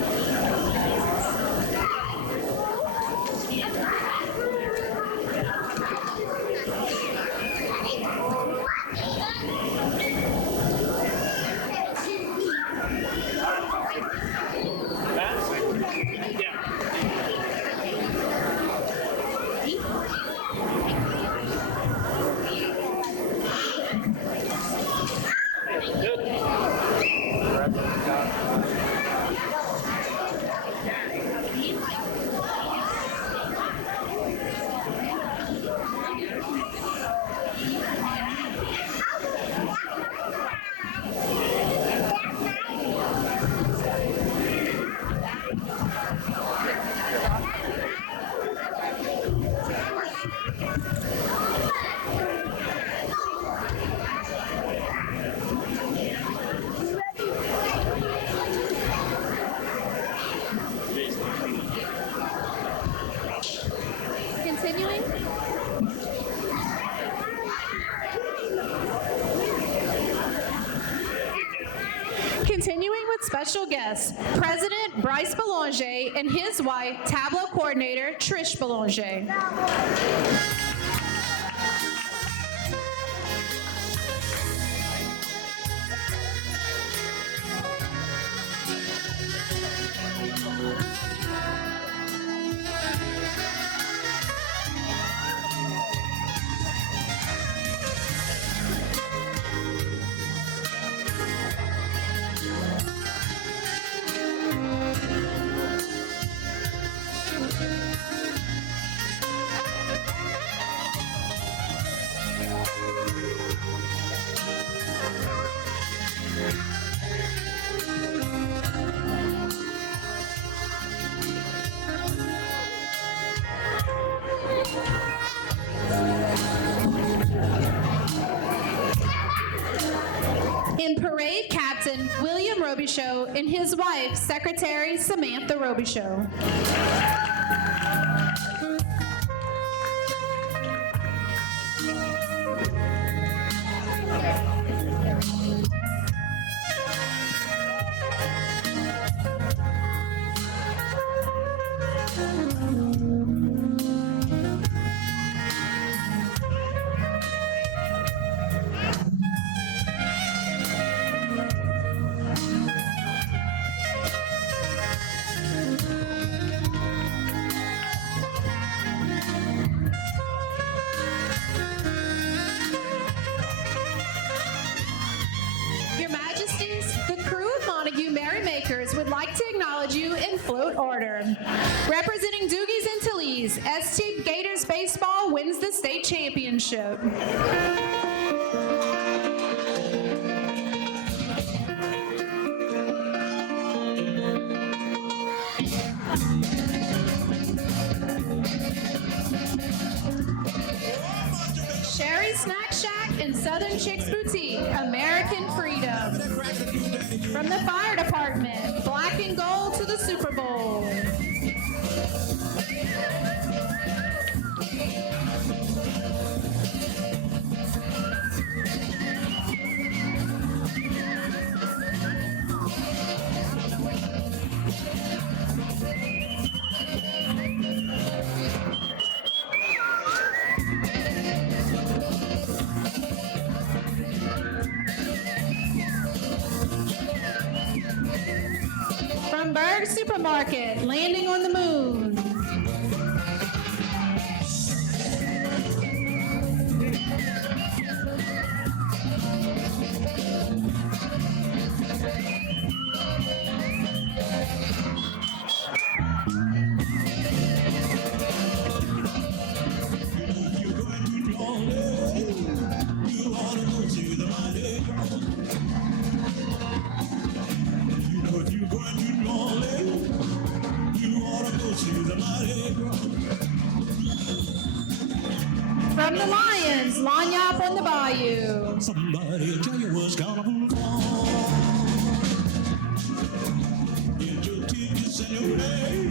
Continuing. Continuing with special guests, President Bryce Belanger and his wife, Tableau coordinator Trish Belanger. And Parade Captain William Robichaud and his wife, Secretary Samantha Robichaud. Your Majesties, the crew of Montague Merrymakers would like to acknowledge you in float order. Representing Doogies and Talese, ST Gators Baseball wins the state championship. Sherry Snack Shack and Southern Chicks Boutique, American Freedom. From the fire department, black and gold to the Super Bowl. From Berg Supermarket, landing on the moon. From the Lions, Lanyap on the Bayou. Somebody tell you what's gonna move on. Get your tickets and your way.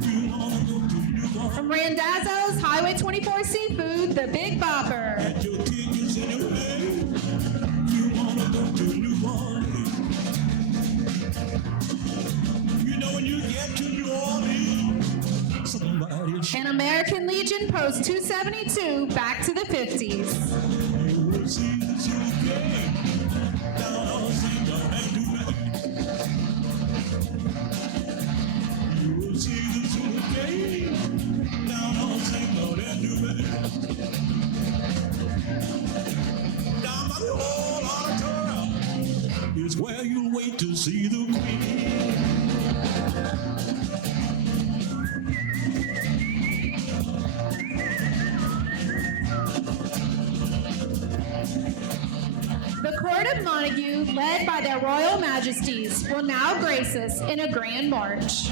You wanna go to New Orleans. From Randazzo's Highway 24 Seafood, the Big Bopper. Get your tickets and your way. You wanna go to New Orleans. You know when you get to New Orleans, somebody And American Legion Post 272, back to the 50s. you will see the suitcase down on St. John and do that. You will see the suitcase down on St. John and do that. Down by the old auditorium is where you can't wait to see the Queen. The Court of Montegut, led by their Royal Majesties, will now grace us in a grand march.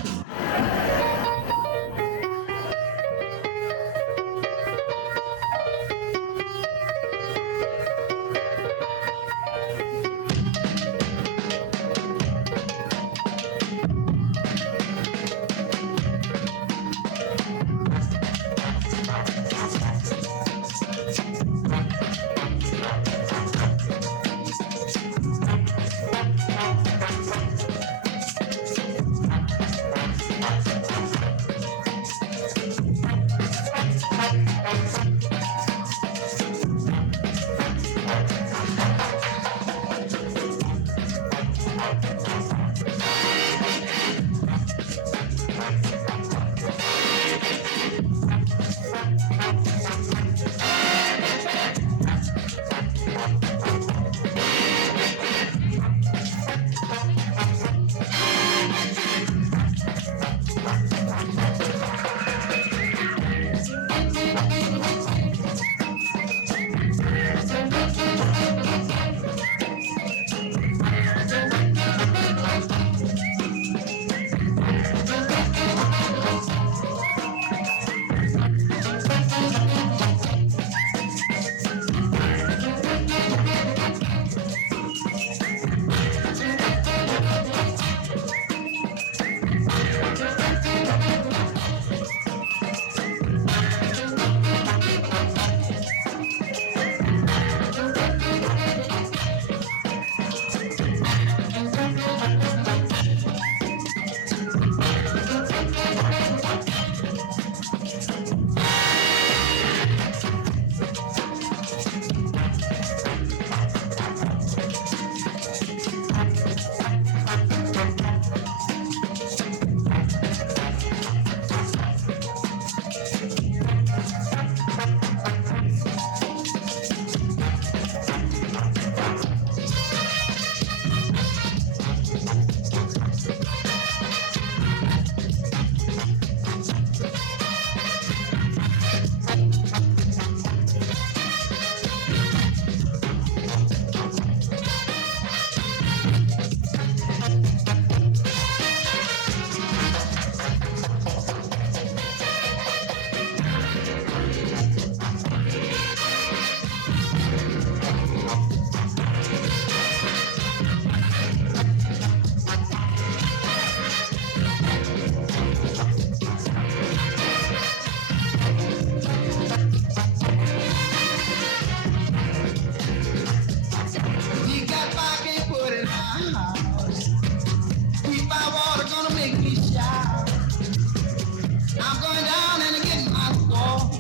We got back and put it out. Sweet by water gonna make me shout. I'm going down and get my score.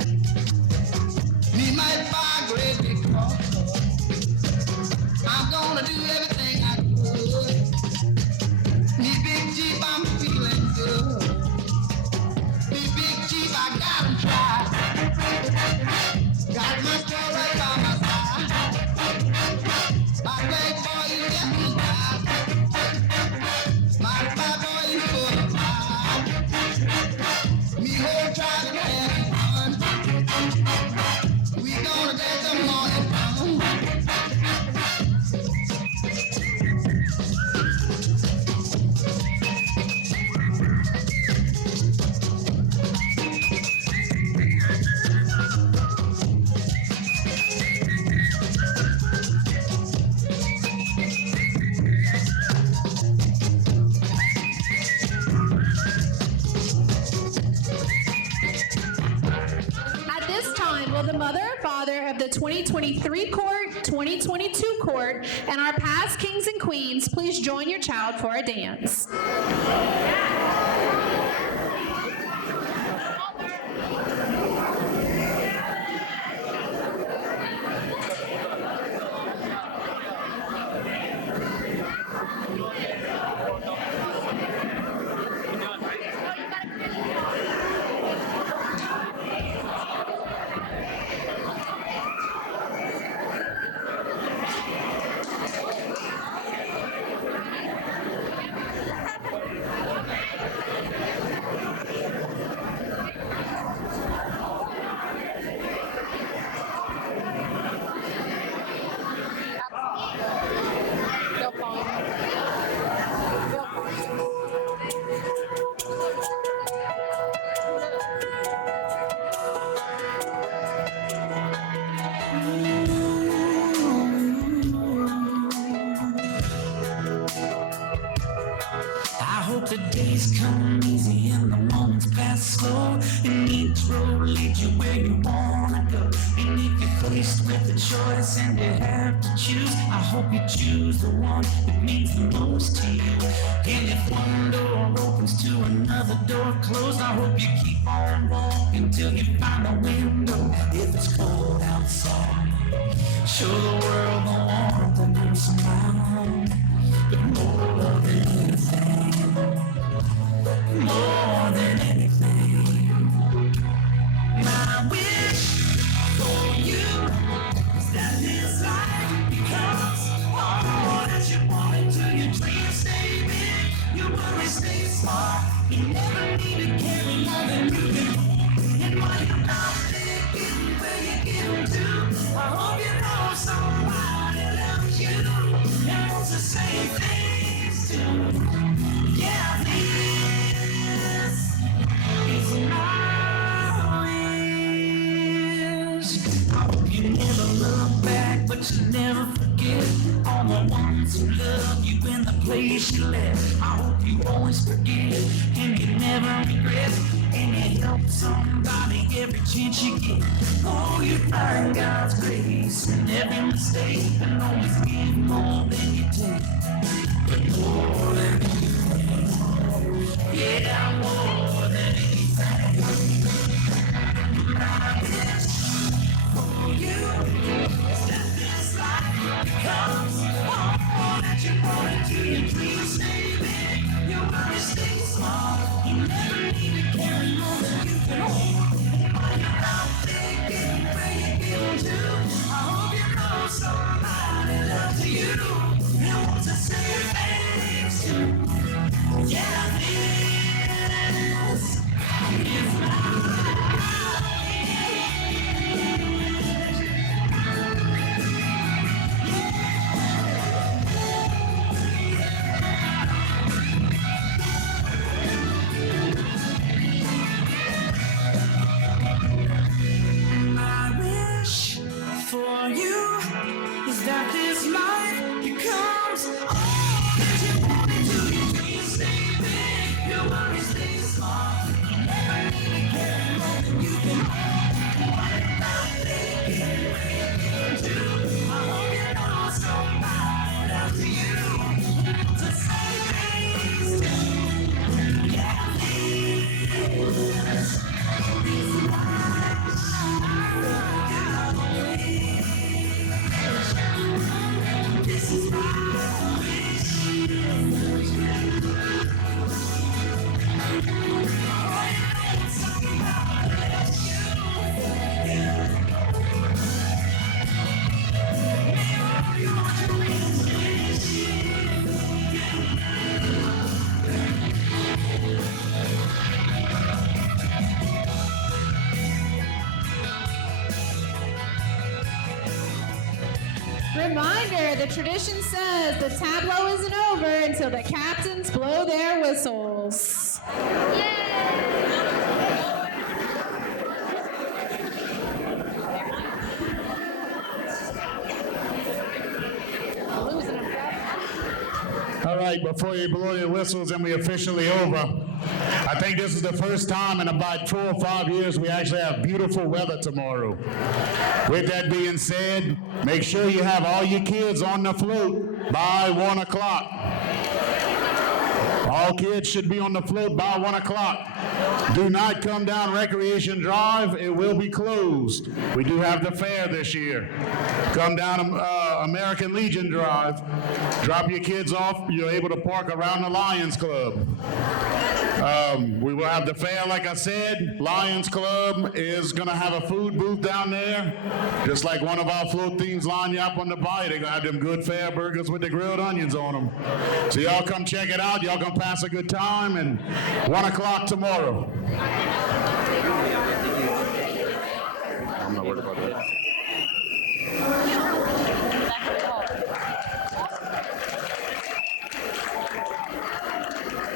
Me might buy a great big car. I'm gonna do everything I could. Me big Jeep, I'm feeling good. Me big Jeep, I got 'em tried. Got my girl right by my side. My great boy, you get me down. My bad boy, you full of pride. Me whole tribe and having fun. We gonna dance the morning down. At this time, will the mother and father of the 2023 court, 2022 court, and our past kings and queens please join your child for a dance? the days come easy and the moments pass slow, and each road leads you where you wanna go. And if you're faced with a choice and you have to choose, I hope you choose the one that means the most to you. And if one door opens to another door closed, I hope you keep on walking till you find a window. If it's cold outside, show the world the warmth and your smile. But more than anything, more than anything, my wish for you is that this life becomes all that you want it to. Your dreams stay big, your worries stay small. You never need to carry more than you can. And while you're not thinking where you're getting to, I hope you know somebody loves you and wants the same things too. Yeah, this is my wish. I hope you never look back, but you never forget all the ones who love you in the place you left. I hope you always forgive and you never regret, and you help somebody every chance you get. Oh, you find God's grace in every mistake, and always give more than you take. But more than anything, yeah, more than anything, my wish for you is that this life becomes all that you want it to. Your dreams stay big, your worries stay small. You never need to carry more than you can hold. And while you're out thinking where you're getting to, I hope you know somebody loves you and wants to say thanks to. Yeah, this is my for you is that this life becomes all that you want it to. Your dreams stay big, your worries stay small. You never need to carry more than you can hold. What about thinking where you're getting to? I hope you know somebody loves you to say things to. Yeah, this is my this is my wish. Reminder, the tradition says the tableau isn't over until the captains blow their whistles. All right, before you blow your whistles and we officially over, I think this is the first time in about 4 or 5 years we actually have beautiful weather tomorrow. With that being said, make sure you have all your kids on the float by 1 o'clock. All kids should be on the float by 1 o'clock. Do not come down Recreation Drive. It will be closed. We do have the fair this year. Come down American Legion Drive. Drop your kids off. You're able to park around the Lions Club. We will have the fair, like I said. Lions Club is going to have a food booth down there. Just like one of our float teams line you up on the bayou. They're going to have them good fair burgers with the grilled onions on them. So y'all come check it out. Y'all come pass a good time. And 1 o'clock tomorrow.